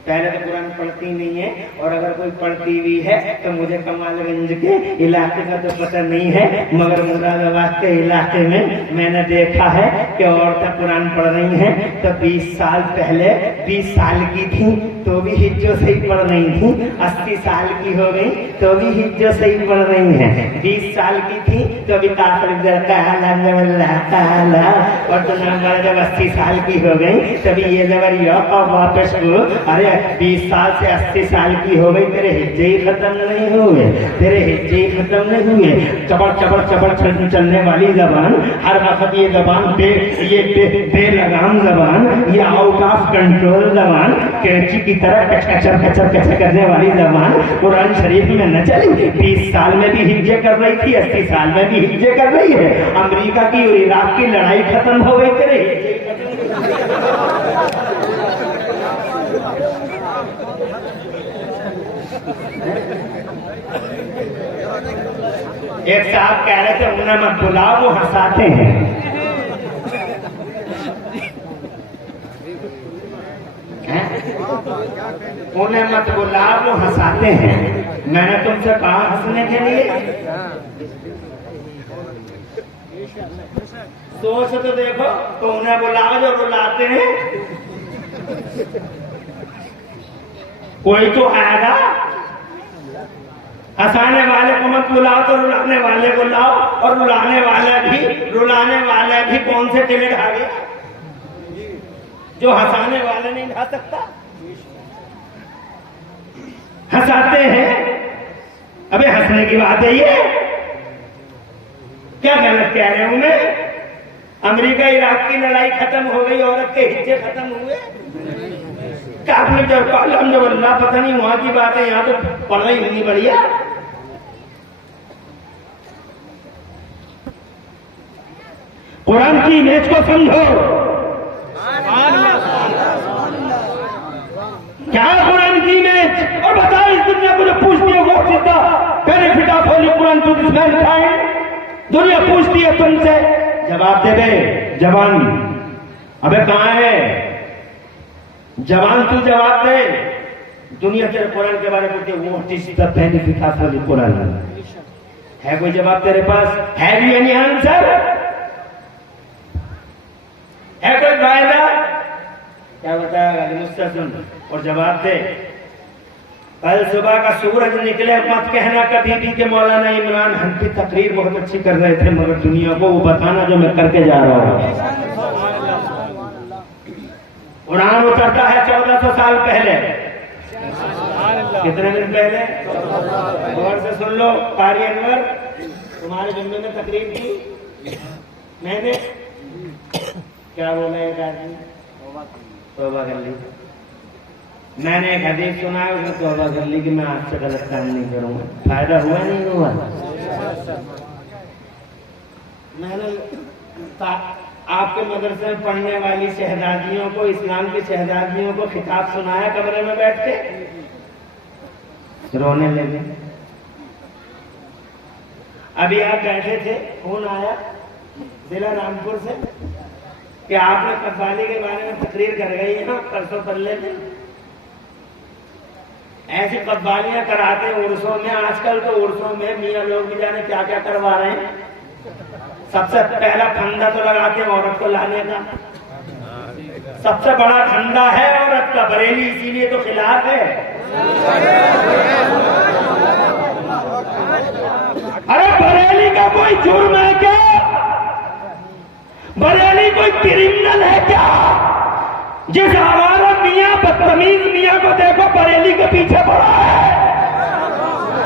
पहले तो कुरान पढ़ती नहीं है, और अगर कोई पढ़ती भी है तो मुझे कमालगंज के इलाके का तो पता नहीं है, मगर मुरादाबाद के इलाके में मैंने देखा है कि औरतें कुरान पढ़ रही हैं। तो 20 साल पहले 20 साल की थी तो भी हिज्जों से ही पढ़ रही थी, 80 साल की हो गई तो भी हिज्जों से ही पढ़ रही हैं, 20 साल की थी तो भी और तो जब 80 साल की हो गई तभी ये जबर वापस को, अरे 20 साल से 80 साल की हो गई, तेरे हिज्जे ही खत्म नहीं हुए, तेरे हिज्जे ही खत्म नहीं हुए। चबड़ चबड़ चबड़ चलने वाली जबान, हर वक्त ये जबान बेलगाम जबान, ये आउट ऑफ कंट्रोल जबान, कैंची की तरह कचर कचर कचर करने वाली जबान कुरान शरीफ में न चली। 20 साल में भी हिज्जे कर रही थी, 80 साल में भी हिज्जे कर रही है। अमेरिका की और इराक की लड़ाई खत्म हो गई, तेरे हिज्जे एक साहब कह रहे थे उन्हें मत बुलाओ वो हंसाते हैं। उन्हें मत बुलाओ वो हंसाते हैं। मैंने तुमसे कहा हंसने के लिए, सोच तो देखो, तो उन्हें बुलाओ जो रुलाते हैं। कोई तो आएगा, हंसाने वाले को मत बुलाओ तो रुलाने वाले को लाओ, और रुलाने वाले भी कौन से टिले ढा गया जो हंसाने वाले नहीं ढा सकता। हंसाते हैं, अबे हंसने की बात है ये, क्या गलत कह रहे हूं मैं? अमेरिका इराक की लड़ाई खत्म हो गई, औरत के हिज्जे खत्म हुए, अल्लाह पता नहीं वहां की बात है, यहाँ तो पढ़ रही होनी बढ़िया। कुरान की इमेज को समझो, क्या है कुरान की इमेज, और बताओ इस दुनिया को जो पूछती है वो सीधा benefit of holy Quran to this mankind. दुनिया पूछती है तुमसे, जवाब दे दे जवान। अबे कहां है जवान, तू जवाब दे। दुनिया तेरे कुरान के बारे में पूछती है, what is the benefit of holy Quran. है कोई जवाब तेरे पास? Have you any answer? है कोई फायदा? क्या बताएगा मुझसे सुन और जवाब दे। कल सुबह का सूरज निकले मत कहना कभी भी कि मौलाना इमरान हनफी तकरीर बहुत अच्छी कर रहे थे, मगर दुनिया को वो बताना जो मैं करके जा रहा हूं। कुरान उतरता है 1400 साल पहले। कितने दिन पहले? गौर से सुन लो, कारी अनवर तुम्हारे जुम्मे में तकरीर की मैंने, क्या बोला एक आदमी? तौबा कर ली। मैंने एक हदीस सुना है, उसने तौबा कर ली कि मैं आपसे गलत काम नहीं करूंगा। फायदा हुआ नहीं हुआ? मैंने आपके मदरसे में पढ़ने वाली शहजादियों को, इस्लाम की शहजादियों को खिताब सुनाया कमरे में बैठ के, रोने लगे। अभी आप बैठे थे, फोन आया जिला रामपुर से कि आपने कव्वाली के बारे में तकरीर कर गई है ना परसों परले में। ऐसी कव्वालियां कराते हैं उर्सों में। आजकल तो उर्सों में मियाँ लोग भी जाने क्या क्या करवा रहे हैं। सबसे पहला फंदा तो लगाते हैं औरत को लाने का, सबसे बड़ा फंदा है औरत का। बरेली इसीलिए तो खिलाफ है। अरे बरेली का कोई जुर्म है क्या? बरेली कोई क्रिमिनल है क्या? जिस आवारा मियाँ बदतमीज मियाँ को देखो बरेली के पीछे पड़ा है।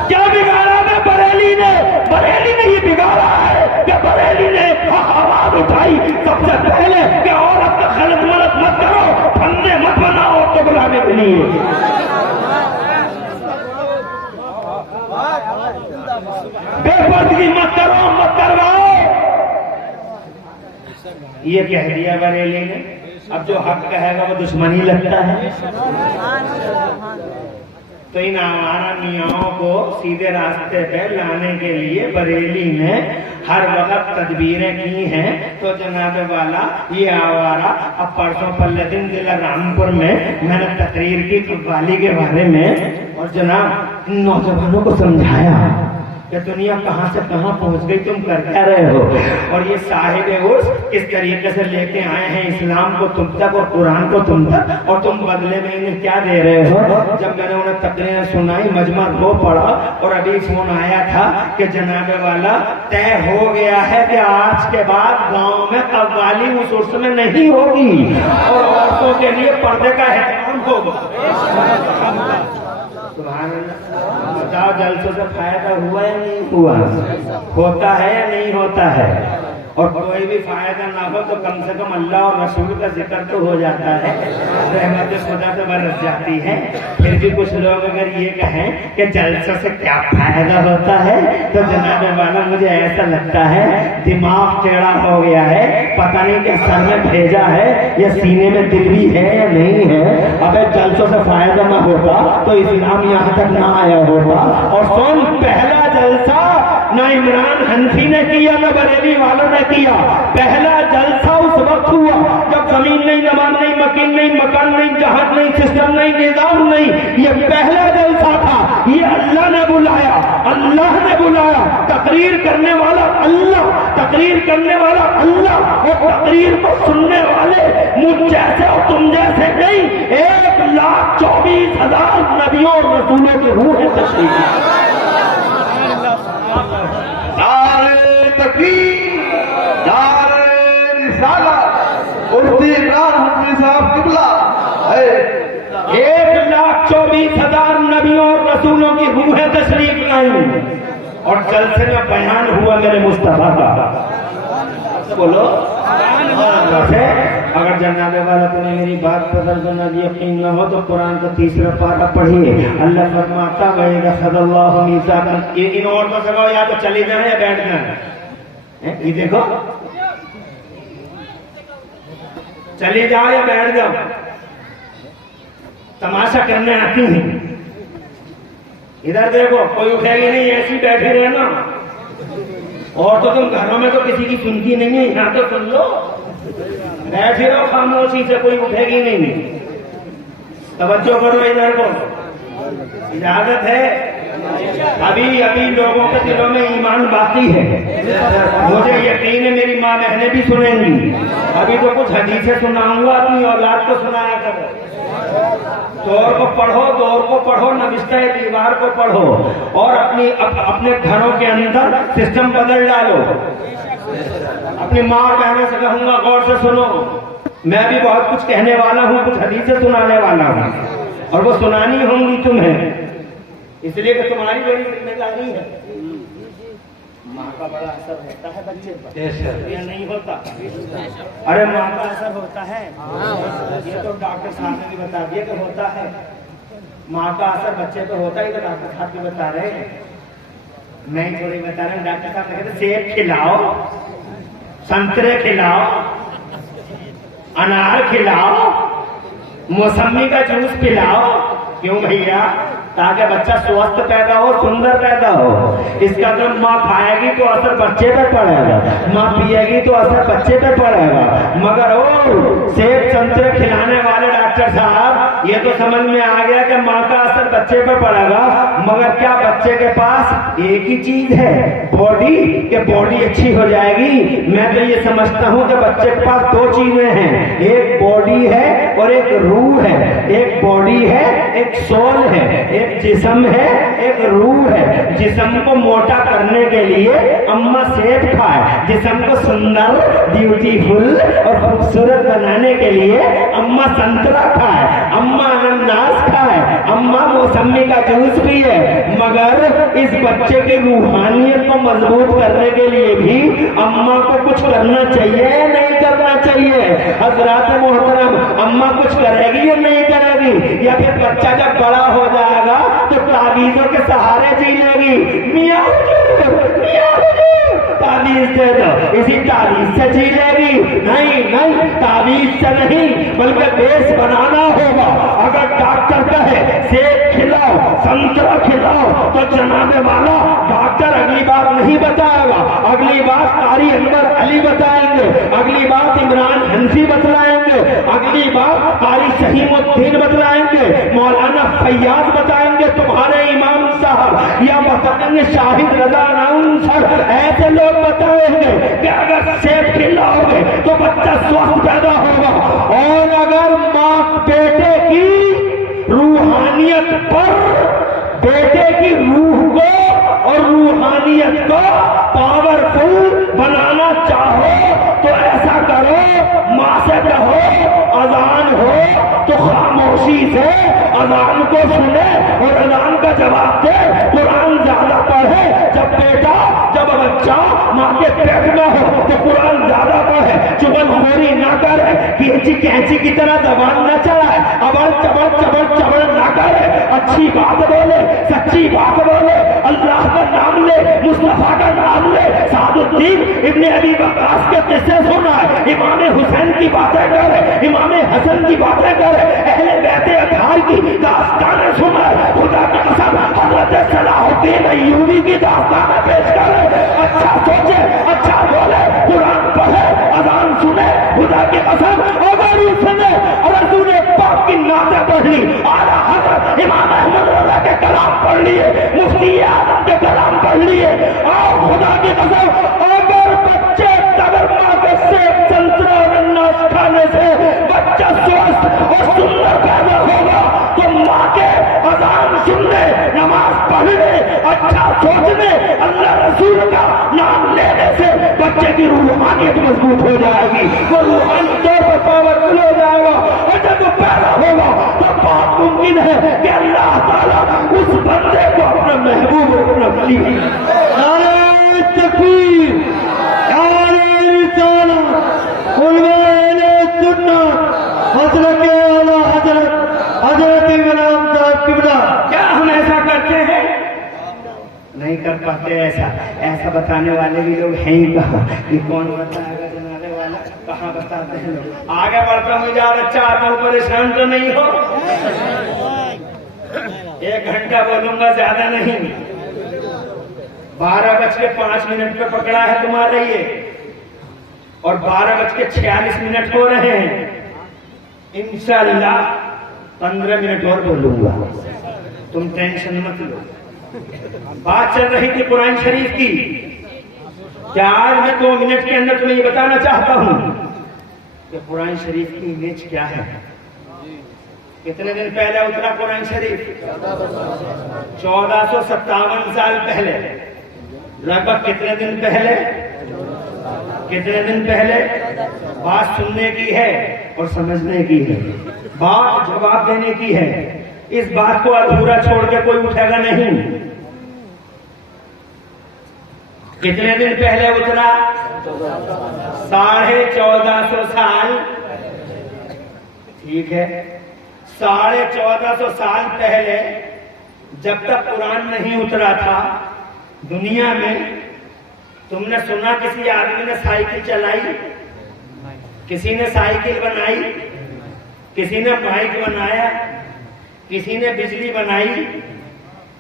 क्या बिगाड़ा है बरेली ने? बरेली ने ये बिगाड़ा है कि बरेली ने आवाज उठाई सबसे पहले कि औरत का गलत मलत मत करो, फंदे मत बनाओ औरत को बुलाने के लिए। बेपर्दगी मत करो, मत करवाओ। ये कह दिया बरेली ने। अब जो हक कहेगा वो दुश्मनी लगता है। तो इन आवारा मियाओं को सीधे रास्ते पे लाने के लिए बरेली ने हर वक्त तदबीरें की हैं। तो जनाब वाला ये आवारा, अब परसों पल्ले दिन जिला रामपुर में मैंने तकरीर की कव्वाली के बारे में, और जनाब इन नौजवानों को समझाया कि दुनिया कहां से कहां पहुंच गई, तुम कर क्या रहे हो। और ये साहिब उर्स किस तरीके से लेके आए हैं इस्लाम को तुम तक और कुरान को तुम तक, और तुम बदले में इन्हें क्या दे रहे हो। जब मैंने उन्हें तकरीरें सुनाई, मजमा रो पड़ा, और अभी फोन आया था कि जनाब वाला तय हो गया है कि आज के बाद गांव में कव्वाली उस उर्स में नहीं होगी और औरतों के लिए पर्दे का एहतराम होगा। बताओ जलसों से फायदा हुआ या नहीं हुआ, होता है या नहीं होता है। और कोई भी फायदा ना हो तो कम से कम अल्लाह और रसूल का जिक्र तो हो जाता है, रहमत खुदा से बरस जाती है। फिर भी कुछ लोग अगर ये कहें कि जलसों से क्या फायदा होता है, तो जनाब वाला मुझे ऐसा लगता है दिमाग टेढ़ा हो गया है, पता नहीं कि सर में भेजा है या सीने में दिल भी है या नहीं है। अबे जलसों से फायदा ना होता तो इस्लाम यहाँ तक ना आया होता। और सुन, पहला जलसा ना इमरान हनफी ने किया ना बरेली वालों ने किया। पहला जलसा उस वक्त हुआ जब जमीन नहीं, जमान नहीं, मकीन नहीं, मकान नहीं, जहाज नहीं, सिस्टम नहीं, निजाम नहीं। ये पहला जलसा था, ये अल्लाह ने बुलाया, अल्लाह ने बुलाया। तकरीर करने वाला अल्लाह, तकरीर करने वाला अल्लाह, और तकरीर को सुनने वाले मुझ जैसे और तुम जैसे नहीं, 1,24,000 नबियों और रसूलों की रूह है तशरीफ। नारे तकबीर, नारे रिसालत, मुफ्ती इमरान हनफी साहब किबला है। 1,24,000 नबियों और रसूलों की रूहें तशरीफ लाई, और जलसे में बयान हुआ मेरे मुस्तफा का। बोलो वैसे अगर जनाबे वाला तुम्हें मेरी बात पर यकीन न हो तो कुरान का 3रा पारा पढ़िए। अल्लाह फरमाता वैदल्लाहु मीसाकन। इन औरतों से कहो या तो चली जाए या बैठ जाए। ये देखो, चले जाओ या बैठ जाओ, तमाशा करने आती हैं। इधर देखो, कोई उठेगी नहीं, ऐसी बैठे रहना। और तो तुम घरों में तो किसी की सुनती नहीं है, यहाँ तो सुन लो, बैठे रहो खामोशी से, कोई उठेगी नहीं। तवज्जो करो इधर को, इजाजत है। अभी अभी लोगों के दिलों में ईमान बाकी है, मुझे यकीन है मेरी माँ बहनें भी सुनेंगी। अभी तो कुछ हदीसें सुनाऊंगा, अपनी औलाद को सुनाया करो। दौर को पढ़ो, दौर को पढ़ो, नबिश्ता दीवार को पढ़ो, और अपने घरों के अंदर सिस्टम बदल डालो। अपनी माँ और बहनों से कहूंगा गौर से सुनो, मैं भी बहुत कुछ कहने वाला हूँ, कुछ हदीसें सुनाने वाला हूँ, और वो सुनानी होंगी तुम्हें, इसलिए कि तुम्हारी बड़ी जिम्मेदारी है। माँ का बड़ा असर होता है बच्चे पर, या नहीं होता? अरे माँ का असर होता है, ये तो डॉक्टर साहब ने भी बता दिया कि होता है। माँ का असर बच्चे पर होता है, तो डॉक्टर साहब भी बता रहे हैं, मैं थोड़ी बता रहा हूँ। डॉक्टर साहब कहते सेब खिलाओ, संतरे खिलाओ, अनार खिलाओ, मौसमी का जूस पिलाओ। क्यों भैया? ताकि बच्चा स्वस्थ पैदा हो, सुंदर पैदा हो। इसका जब माँ खाएगी तो असर बच्चे पे पड़ेगा, माँ पिएगी तो असर बच्चे पे पड़ेगा। मगर ओ सेब संतरे खिलाने वाले डॉक्टर साहब, ये तो समझ में आ गया कि माँ का असर बच्चे पे पड़ेगा, मगर क्या बच्चे के पास एक ही चीज है, बॉडी, के बॉडी अच्छी हो जाएगी? मैं तो ये समझता हूँ कि बच्चे के पास 2 चीजें हैं, एक बॉडी है और एक रूह है। एक बॉडी है, एक सोल है, एक जिस्म है, एक रूह है। जिस्म को मोटा करने के लिए अम्मा सेब खाए, जिस्म को सुंदर, ब्यूटीफुल और खूबसूरत बनाने के लिए अम्मा संतरा खाए, अम्मा अनानास खाए, अम्मा मौसमी का जूस पिए। मगर इस बच्चे की रूहानियत को मजबूत करने के लिए भी अम्मा को कुछ करना चाहिए या नहीं करना चाहिए? हजरात मोहतरम, अम्मा कुछ करेगी या नहीं करेगी? या फिर बच्चा जब बड़ा हो जाएगा तो तावीजों के सहारे जी लेगी। मियाँ तावीज दे दो, इसी तावीज से जी लेगी। नहीं नहीं, तावीज से नहीं, बल्कि बेस बनाना होगा। अगर डॉक्टर कहे सेब खिलाओ, संतरा खिलाओ, तो जनाबे वाला डॉक्टर अगली बात नहीं बताएगा। अगली बात कारी अनवर अली बताएंगे, अगली बात इमरान हंसी बतलाएंगे, अगली बात कारी शहीमुद्दीन बतलाएंगे, मौलाना फैयाज बताएंगे तुम्हारे इमाम साहब, या बताएंगे शाहिद रजा अनाउंसर। ऐसे लोग बताएंगे कि अगर सेब खिलाओगे तो बच्चा स्वस्थ पैदा होगा। और अगर माँ बेटे की रूहानियत पर, बेटे की रूह को और रूहानियत को पावरफुल बनाना चाहो तो ऐसा करो, माँ से कहो अजान हो तो खामोशी से अजान को सुने और अजान का जवाब दे, कुरान ज्यादा पढ़े। जब बच्चा माँ के पेट में हो तो कुरान ज्यादा पढ़े, चुगलखोरी ना करे, कैंची की तरह जबान न चलाए, अबर चबर ना करे, अच्छी बात बोले, सच्ची बात बोले, अल्लाह का नाम ले, मुस्तफा का नाम ले। सादुद्दीन इब्ने अबी वक्कास के किस्से सुनाए, इमाम हुसैन की बातें करे, इमाम हसन की बातें करे, अहले बैते अतहार की दास्तानें सुनाए। खुदा की कसम हजरत सलाहुद्दीन अय्यूबी की दास्तानें पेश करे। अच्छा सोचे, अच्छा बोले, कुरान पढ़े, अजान सुने। खुदा की कसम अगर उसने रसूल पाक की नाते पढ़ ली, आला हजरत इमाम अहमद रजा के कलाम पढ़ लिए, मुफ्ती आजम के कलाम पढ़ लिए, और खुदा की कसम अगर बच्चे अगर माँ के सेब संतरा और अनाज खाने से बच्चा स्वस्थ और सुंदर पैदा होगा तो माँ के अजान सुनने, नमाज पढ़ने, अच्छा सोचने, अल्लाह रसूल का नाम लेने से बच्चे की रूहानियत मजबूत हो जाएगी, वो रूहानी तौर पर पावरफुल हो जाएगा। और जब वो पैदा होगा तो बहुत मुमकिन है कि अल्लाह ताला उस बंदे को अपना महबूब और अपना वली नारे तकबीर, नारे रिसालत, उलमाए सुन्नत, हजरत आला हजरत इमाम साहब किबला। क्या हम ऐसा करते हैं? नहीं कर पाते। ऐसा बताने वाले भी लोग हैं ही कहाँ, ये कौन बताएगा जनाने वाला, कहाँ बताते हैं लोग। आगे बढ़ता हूँ जा रहा, चाहता हूँ परेशान तो नहीं हो। 1 घंटा बोलूंगा, ज्यादा नहीं। 12:05 पे पकड़ा है तुम्हारा ये, और 12:46 हो रहे हैं। इंशाअल्लाह 15 मिनट और बोलूंगा, तुम टेंशन मत लो। बात चल रही थी कुरान शरीफ की। क्या आज मैं 2 मिनट के अंदर तुम्हें ये बताना चाहता हूं कि कुरान शरीफ की इमेज क्या है। कितने दिन पहले उतरा कुरान शरीफ? 1457 साल पहले। लगभग कितने दिन पहले? बात सुनने की है और समझने की है, बात जवाब देने की है। इस बात को अधूरा छोड़ के कोई उठेगा नहीं। कितने दिन पहले उतरा? 1450 साल। ठीक है, 1450 साल पहले जब तक कुरान नहीं उतरा था दुनिया में, तुमने सुना किसी आदमी ने साइकिल चलाई? किसी ने साइकिल बनाई? किसी ने बाइक बनाया? किसी ने बिजली बनाई?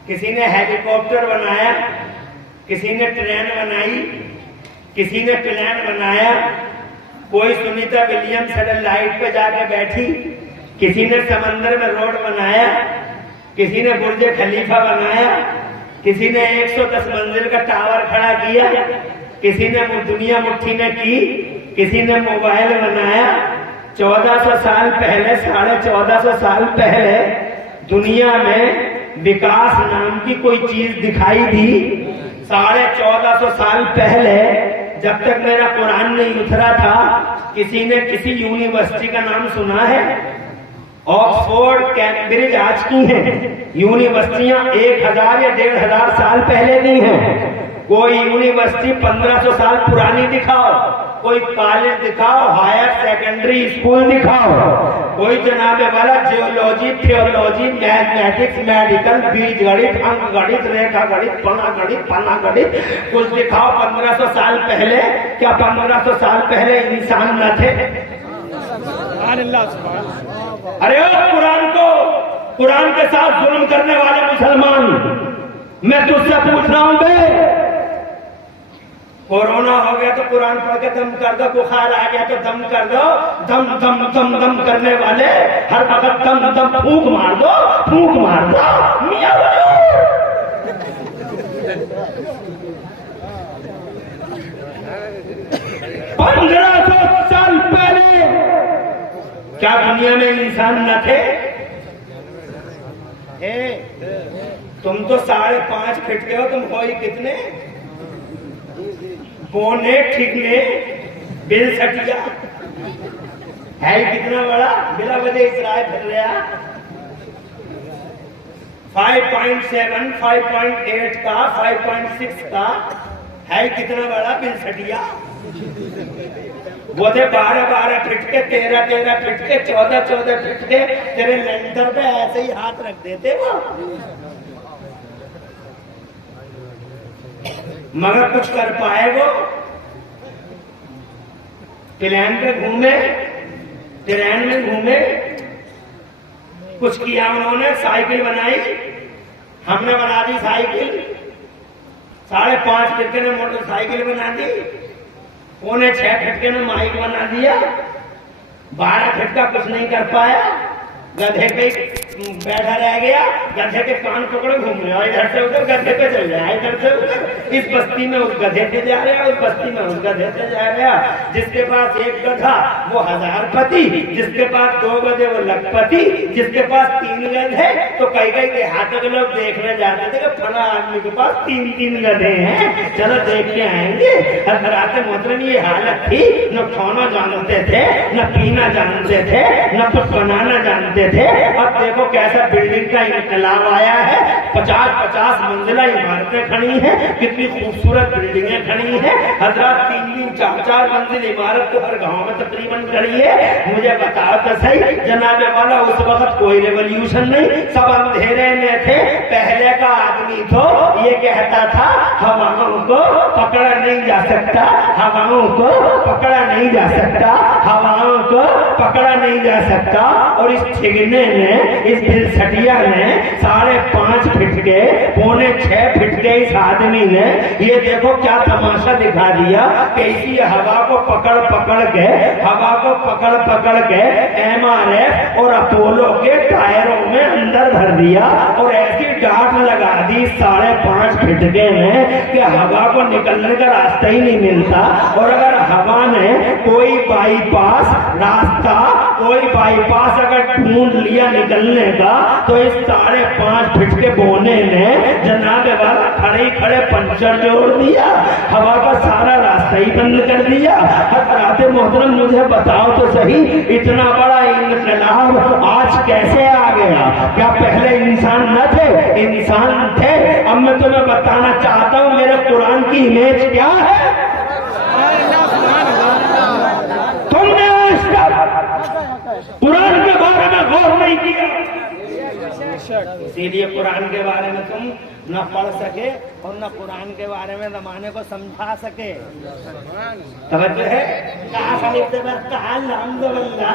किसी ने हेलीकॉप्टर बनाया? किसी ने ट्रेन बनाई? किसी ने प्लेन बनाया? कोई सुनीता विलियम सैटेलाइट पे जाके बैठी? किसी ने समंदर में रोड बनाया? किसी ने बुर्ज खलीफा बनाया? किसी ने 110 मंजिल का टावर खड़ा किया? किसी ने दुनिया मुट्ठी में की? किसी ने मोबाइल बनाया? 1400 साल पहले, 1450 साल पहले दुनिया में विकास नाम की कोई चीज दिखाई दी? 1450 साल पहले जब तक मेरा कुरान नहीं उतरा था, किसी ने किसी यूनिवर्सिटी का नाम सुना है? ऑक्सफोर्ड, कैम्ब्रिज आज की हैं यूनिवर्सिटियां 1000 या 1500 साल पहले दी हैं। कोई यूनिवर्सिटी 1500 साल पुरानी दिखाओ। कोई कॉलेज दिखाओ, हायर सेकेंडरी स्कूल दिखाओ, कोई जनाबे वाला जियोलॉजी, थियोलॉजी, मैथमेटिक्स, मेडिकल, बीज गणित, अंक गणित, रेखा गणित, पना गणित कुछ दिखाओ। 1500 साल पहले, क्या 1500 साल पहले इंसान न थे? अरे ओ कुरान के साथ जुल्म करने वाले मुसलमान, मैं तुझसे पूछ रहा हूं बे, कोरोना हो गया तो कुरान पढ़ के दम कर दो, बुखार आ गया तो दम कर दो, दम दम दम दम करने वाले हर वक्त दम दम फूंक मार दो, फूंक मार दो। 1500 साल पहले क्या दुनिया में इंसान न थे? तुम तो 5.5 फीट के हो, तुम हो ही कितने? पौने ठिकने बिल सटिया है कितना बड़ा, बिला वजह इसराइल फिर रहा। 5.7, 5.8 का, 5.6 का है कितना बड़ा बिल सटिया। वो थे 12 फीट के, 13 फीट के, 14 फीट के, तेरे लेंटर पे ऐसे ही हाथ रख देते वो। मगर कुछ कर पाए वो? प्लेन पे घूमे, ट्रेन में घूमे, कुछ किया उन्होंने? साइकिल बनाई, हमने बना दी साइकिल। 5.5 फीट ने मोटरसाइकिल बना दी, 6.25 फीट ने माइक बना दिया। 12 फीट का कुछ नहीं कर पाया, गधे पे बैठा रह गया, गधे के कान पकड़े घूम रहे हो, इधर से उधर गधे पे चल रहा है, इधर से उधर, इस बस्ती में उस गधे पे जा रहा है, उस बस्ती में उस गधे पे जा रहा है। जिसके पास 1 गधा वो 1000पति, जिसके पास 2 गधे वो लखपति, जिसके पास 3 गधे तो कई देहातों के लोग देखने जाते थे कि फला आदमी के पास 3 गधे हैं, चलो देख के आएंगे। हजरात मोहतरम ये हालत थी, न खाना जानते थे, न पीना जानते थे, न कुछ बनाना जानते थे। अब देखो कैसा बिल्डिंग का इनकलाब आया है, 50-50 मंजिला इमारतें खड़ी हैं, कितनी खूबसूरत बिल्डिंगें खड़ी हैं। हजरात 3-3, 4-4 मंजिल इमारत तो हर गांव में तकरीबन खड़ी है। मुझे बताओ तो सही जनाबे वाला, उस वक्त कोई रेवोल्यूशन नहीं, सब अंधेरे में थे। पहले का आदमी तो ये कहता था हवाओं को पकड़ा नहीं जा सकता, हवाओं को पकड़ा नहीं जा सकता, हवाओं को पकड़ा नहीं जा सकता। और इस ठिगने ने, इस बिलसटिया ने 5.5 फीट के, 6.25 फीट के इस आदमी ने ये देखो क्या तमाशा दिखा दिया कि इसी हवा को पकड़ पकड़ के MRF और अपोलो के टायरों में अंदर भर दिया और ऐसी डांट लगा दी 5.5 फीट के में कि हवा को निकलने का रास्ता ही नहीं मिलता। और अगर हवा ने कोई बाईपास रास्ता, कोई बाईपास अगर ढूंढ लिया निकलने का, तो इस 5.5 फीट के बोने ने जनाबे वाला खड़े पंचर जोड़ दिया, हवा का सारा रास्ता ही बंद कर दिया। हजरात मोहतरम मुझे बताओ तो सही, इतना बड़ा इनकलाब आज कैसे आ गया? क्या पहले इंसान न थे? इंसान थे। अब मैं तुम्हें बताना चाहता हूँ मेरे कुरान की इमेज क्या है। तुमने आज तक कुरान के बारे में गौर नहीं किया, इसीलिए कुरान के बारे में तुम न पढ़ सके और न कुरान के बारे में जमाने को समझा सके। तवज्जो है? कहा खलीफे पर कहा अल्हम्दुलिल्लाह।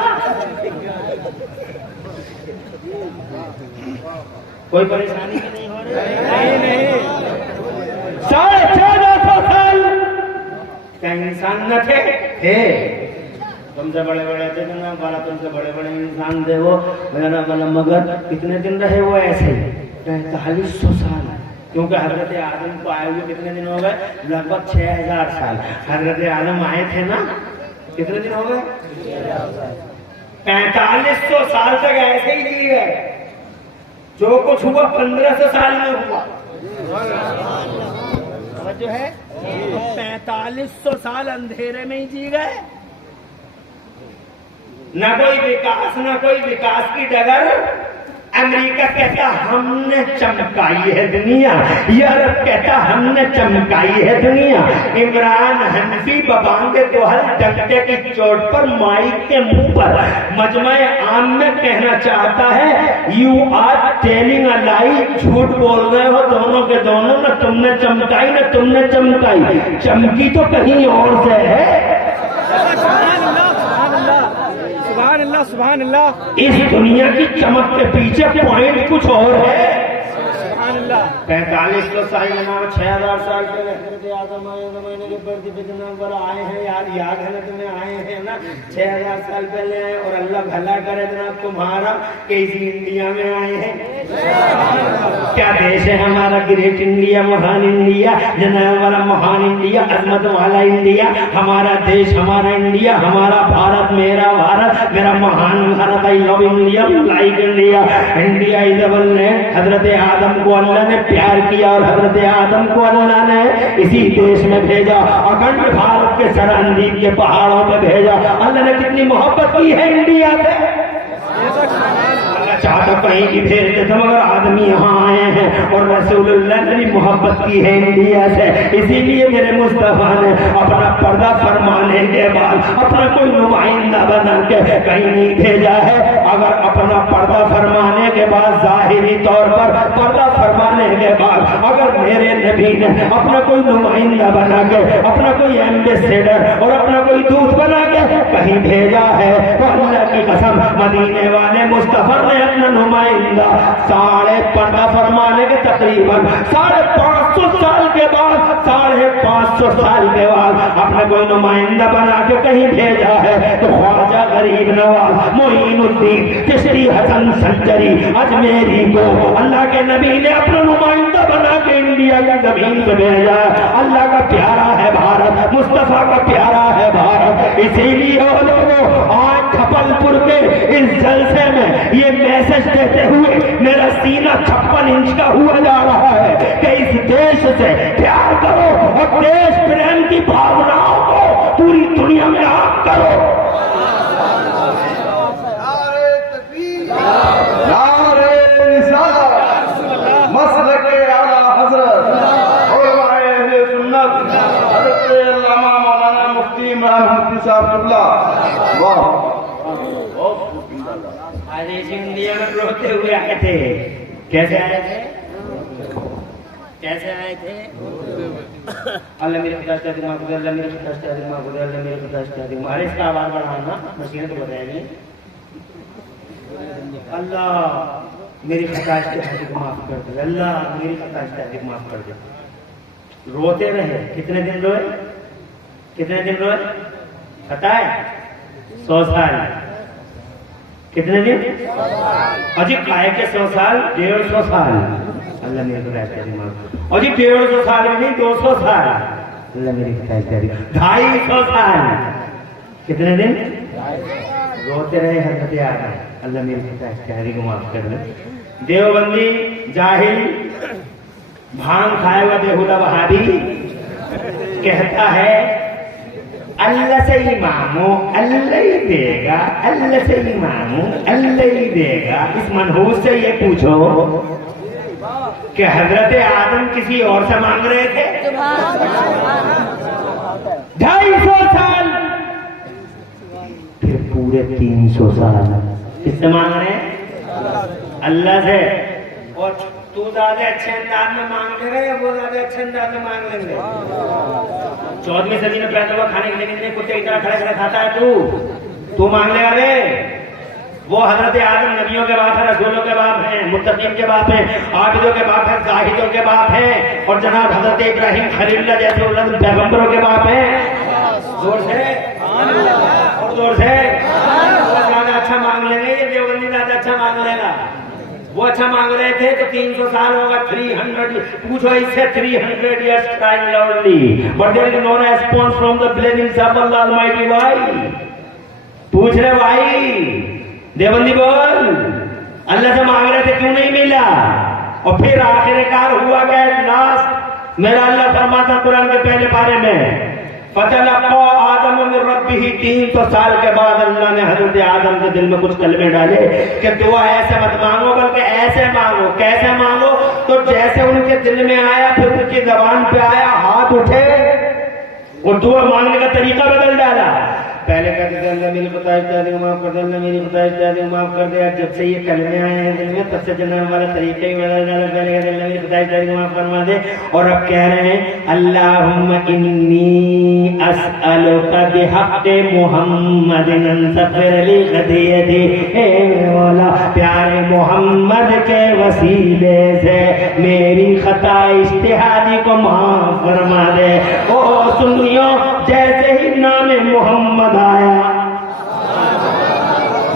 कोई परेशानी भी नहीं हो रही? नहीं। 1450 साल क्या इंसान न थे? तुमसे बड़े थे ना, बाला तुमसे बड़े इंसान थे वो, मगर कितने दिन रहे वो ऐसे? 4500 साल। क्योंकि हजरत आदम को आए हुए कितने दिन हो गए? लगभग 6000 साल। हजरत आदम आए थे ना, कितने दिन हो गए? 4500 साल तक ऐसे ही जी गए। जो कुछ हुआ 1500 साल में हुआ। जो है 4500 साल अंधेरे में ही जी गए। न कोई विकास, न कोई विकास की डगर। अमेरिका कहता हमने चमकाई है दुनिया, यूरोप कहता हमने चमकाई है दुनिया। इमरान हनफी बबांगे दोहल डंडे की चोट पर माइक के मुंह पर मजमे आम में कहना चाहता है यू आर टेलिंग अ लाई, झूठ बोल रहे हो दोनों के दोनों, न तुमने चमकाई न तुमने चमकाई, चमकी तो कहीं और से है। सुभान अल्लाह सुभान अल्लाह। इस दुनिया की चमक के पीछे पॉइंट कुछ और है। 45 साल 6000 साल पहले हज़रत आदम आए जमाने के बर्दी पे जनावर आए हैं यार, याद है ना तुम्हें, आए हैं ना 6000 साल पहले आए। और अल्लाह भला करे जनाब तुम्हारा कि इसी इंडिया में आए हैं। क्या देश है हमारा, ग्रेट इंडिया, महान इंडिया, जनाब वाला महान इंडिया, अजमत वाला इंडिया, हमारा देश, हमारा इंडिया, हमारा भारत, मेरा भारत, मेरा महान Bharat. I love India, like India, India is our land. हजरत आदम को अल्लाह ने प्यार किया और हजरत आदम को अल्लाह ने इसी देश में भेजा, अखंड भारत के सरहदीप के पहाड़ों में भेजा। अल्लाह ने कितनी मोहब्बत की है इंडिया से, चाहता कहीं की भेज देता, मगर आदमी यहाँ आए हैं और रसूलुल्लाह ने मोहब्बत की है इंडिया से। इसीलिए मेरे मुस्तफा ने अपना पर्दा फरमाने के बाद अपना कोई नुमाइंदा बना के कहीं नहीं भेजा है। अगर अपना पर्दा फरमाने के बाद, जाहिरी तौर पर पर्दा फरमाने के बाद अगर मेरे नबी ने अपना कोई नुमाइंदा बना के, अपना कोई एम्बेसडर और अपना कोई दूत बना के कहीं भेजा है, तो अल्लाह की कसम मदीने वाले मुस्तफा ने अपना नुमाइंदा पर्दा फरमाने के तकरीबन 550 साल के बाद, 550 साल के बाद अपने कोई नुमाइंदा बना के कहीं भेजा है। तो ख्वाजा गरीब नवाज मोइनुद्दीन चिश्ती हसन संजरी अजमेरी को अल्लाह के नबी ने अपना नुमाइंदा बना के इंडिया की जमीन पे भेजा। अल्लाह का प्यारा है भारत, मुस्तफा का प्यारा है भारत। इसीलिए वो लोगों आज छपलपुर के इस जलसे में ये मैसेज देते हुए मेरा सीना 56 इंच का हुआ जा रहा है कि इस देश से प्यार करो और देश प्रेम की भावनाओं को पूरी दुनिया में आम करो। नारे तकबीर, नारे रिसालत, मसलके आला हजरत उलमाए अहले सुन्नत हजरत अल्लामा मौलाना मुफ्ती इमरान हनफी साहब किबला। वाह, आज इस इंडिया में रोते हुए आए थे। कैसे आए थे, कैसे आए थे? अल्लाह मेरे खुदा से दिमाग गुजर, अल्लाह मेरे खुदा से दिमाग गुजर, अल्लाह मेरे खुदा से दिमाग। अरे इसका आवाज बढ़ाना, मशीन तो बताएगी। अल्लाह मेरी खता को माफ कर दे, अल्लाह मेरी खता को माफ कर दे। रोते रहे, कितने दिन रोए, कितने दिन रोए पता है? 100 साल। कितने दिन? अजी काय के 100 साल, 150 साल। अल्लाह मेरे को रहते दिमाग। अजी 150 साल में नहीं, 200 साल। अल्लाह मेरे को रहते 250 साल। कितने दिन रोते रहे हरकतें आ गए। अल्लाह मेरे को रहते को माफ कर दे। देवबंदी जाहिल भांग खाए हुआ बेहुदा वहाबी कहता है अल्लाह से ही मांगो अल्लाह ही देगा, अल्लाह से ही मांगो अल्लाह ही देगा। इस मनहूस से ये पूछो कि हजरत आदम किसी और से मांग रहे थे? 250 साल, फिर पूरे 300 साल किससे मांग रहे हैं? अल्लाह से। और तू ज्यादा अच्छे अंदाज में मांग लेगा या वो ज्यादा अच्छे अंदाज में मांग लेंगे? 14वीं सदी में पैदा हुआ, खाने के लिए कुत्ते की तरह खड़े खड़े खाता है तू मांग लेगा रे? वो हजरत आदम नबियों के बाप है, रसूलों के बाप हैं, मुत्तकीन के बाप हैं, आबिदों के बाप हैं, जाहिदों के बाप हैं, और जनाब हजरत इब्राहिम खलीलुल्लाह जैसे पैगंबरों के बाप हैं। जोर से और जोर से। वो ज्यादा अच्छा मांग लेंगे, ये देवबंदी ज्यादा अच्छा मांग लेगा। वो अच्छा मांग रहे थे तो 300 साल होगा, 300। पूछो इससे 300 years crying loudly, but there is no response from the blessings of Allah Almighty. Why? पूछ रहे भाई, देवबंदी बोल, अल्लाह से मांग रहे थे क्यों नहीं मिला? और फिर आखिरकार हुआ क्या? लास्ट मेरा अल्लाह फरमाता कुरान के पहले पारे में फतलक़्क़ा आदम मिन रब्बिही 300 साल के बाद अल्लाह ने हजरत आदम के दिल में कुछ कलमे डाले कि दुआ ऐसे मत मांगो बल्कि ऐसे मांगो। कैसे मांगो? तो जैसे उनके दिल में आया फिर उनकी जबान पे आया, हाथ उठे और दुआ मांगने का तरीका बदल डाला। पहले कहते थे अल्लाह मेरी खताएं इत्यादि को माफ कर दे, अल्लाह मेरी खताएं इत्यादि को माफ कर दे। जब से ये कलमे आए हैं दिल में तब से जन्नत वाला तरीका ही बदल डाला। पहले कहते अल्लाह मेरी खताएं इत्यादि को माफ फरमा दे, और अब कह रहे हैं अल्लाहुम्मा इन्नी अस्अलुका बिहक़्क़ि मुहम्मदिन अनसफ़िर ली ख़तीयती। हे मौला प्यारे मोहम्मद के वसीले से मेरी खता इज्तिहादी को माफ फरमा दे। ओ सुनियो, जैसे ही नाम मोहम्मद आया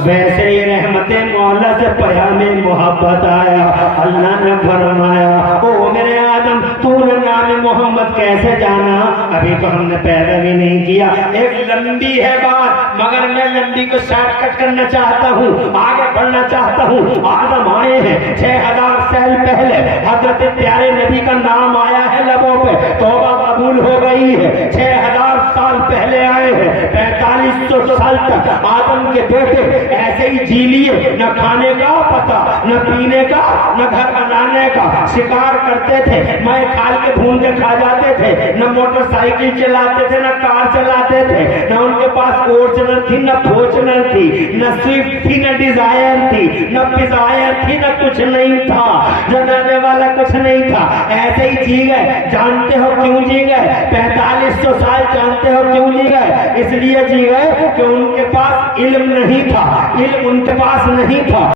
वैसे ही रहमते मौला से पयामे मोहब्बत आया। अल्लाह ने फरमाया ओ मेरे आदम तूने नाम मोहम्मद कैसे जाना? अभी तो हमने पैदा भी नहीं किया। एक लंबी है बात, मगर मैं लंबी को शॉर्टकट करना चाहता हूँ, आगे बढ़ना चाहता हूँ। आदम आए हैं 6000 साल पहले, हजरत प्यारे नबी का नाम आया है लबों पे, तौबा कबूल हो गई है। 6000 साल पहले आए हैं, 4500 साल तक आदम के बेटे ऐसे ही जी लिए, न खाने का पता, न पीने का, न घर बनाने का। शिकार करते थे, मैं खाल के भून के खा जाते थे। न मोटरसाइकिल चलाते थे, न कार चलाते थे। न उनके पास फॉर्च्यूनर थी, न फॉर्च्यूनर थी, न स्विफ्ट थी, न डिजायर थी, न पिजायर थी, न कुछ नहीं था, जनाने वाला कुछ नहीं था। ऐसे ही जी गए। जानते हो क्यों जी गए? 4500 साल जानते हो क्यों जी गए? इसलिए जी गए कि उनके पास इल्म नहीं था, इल्म उनके पास नहीं था।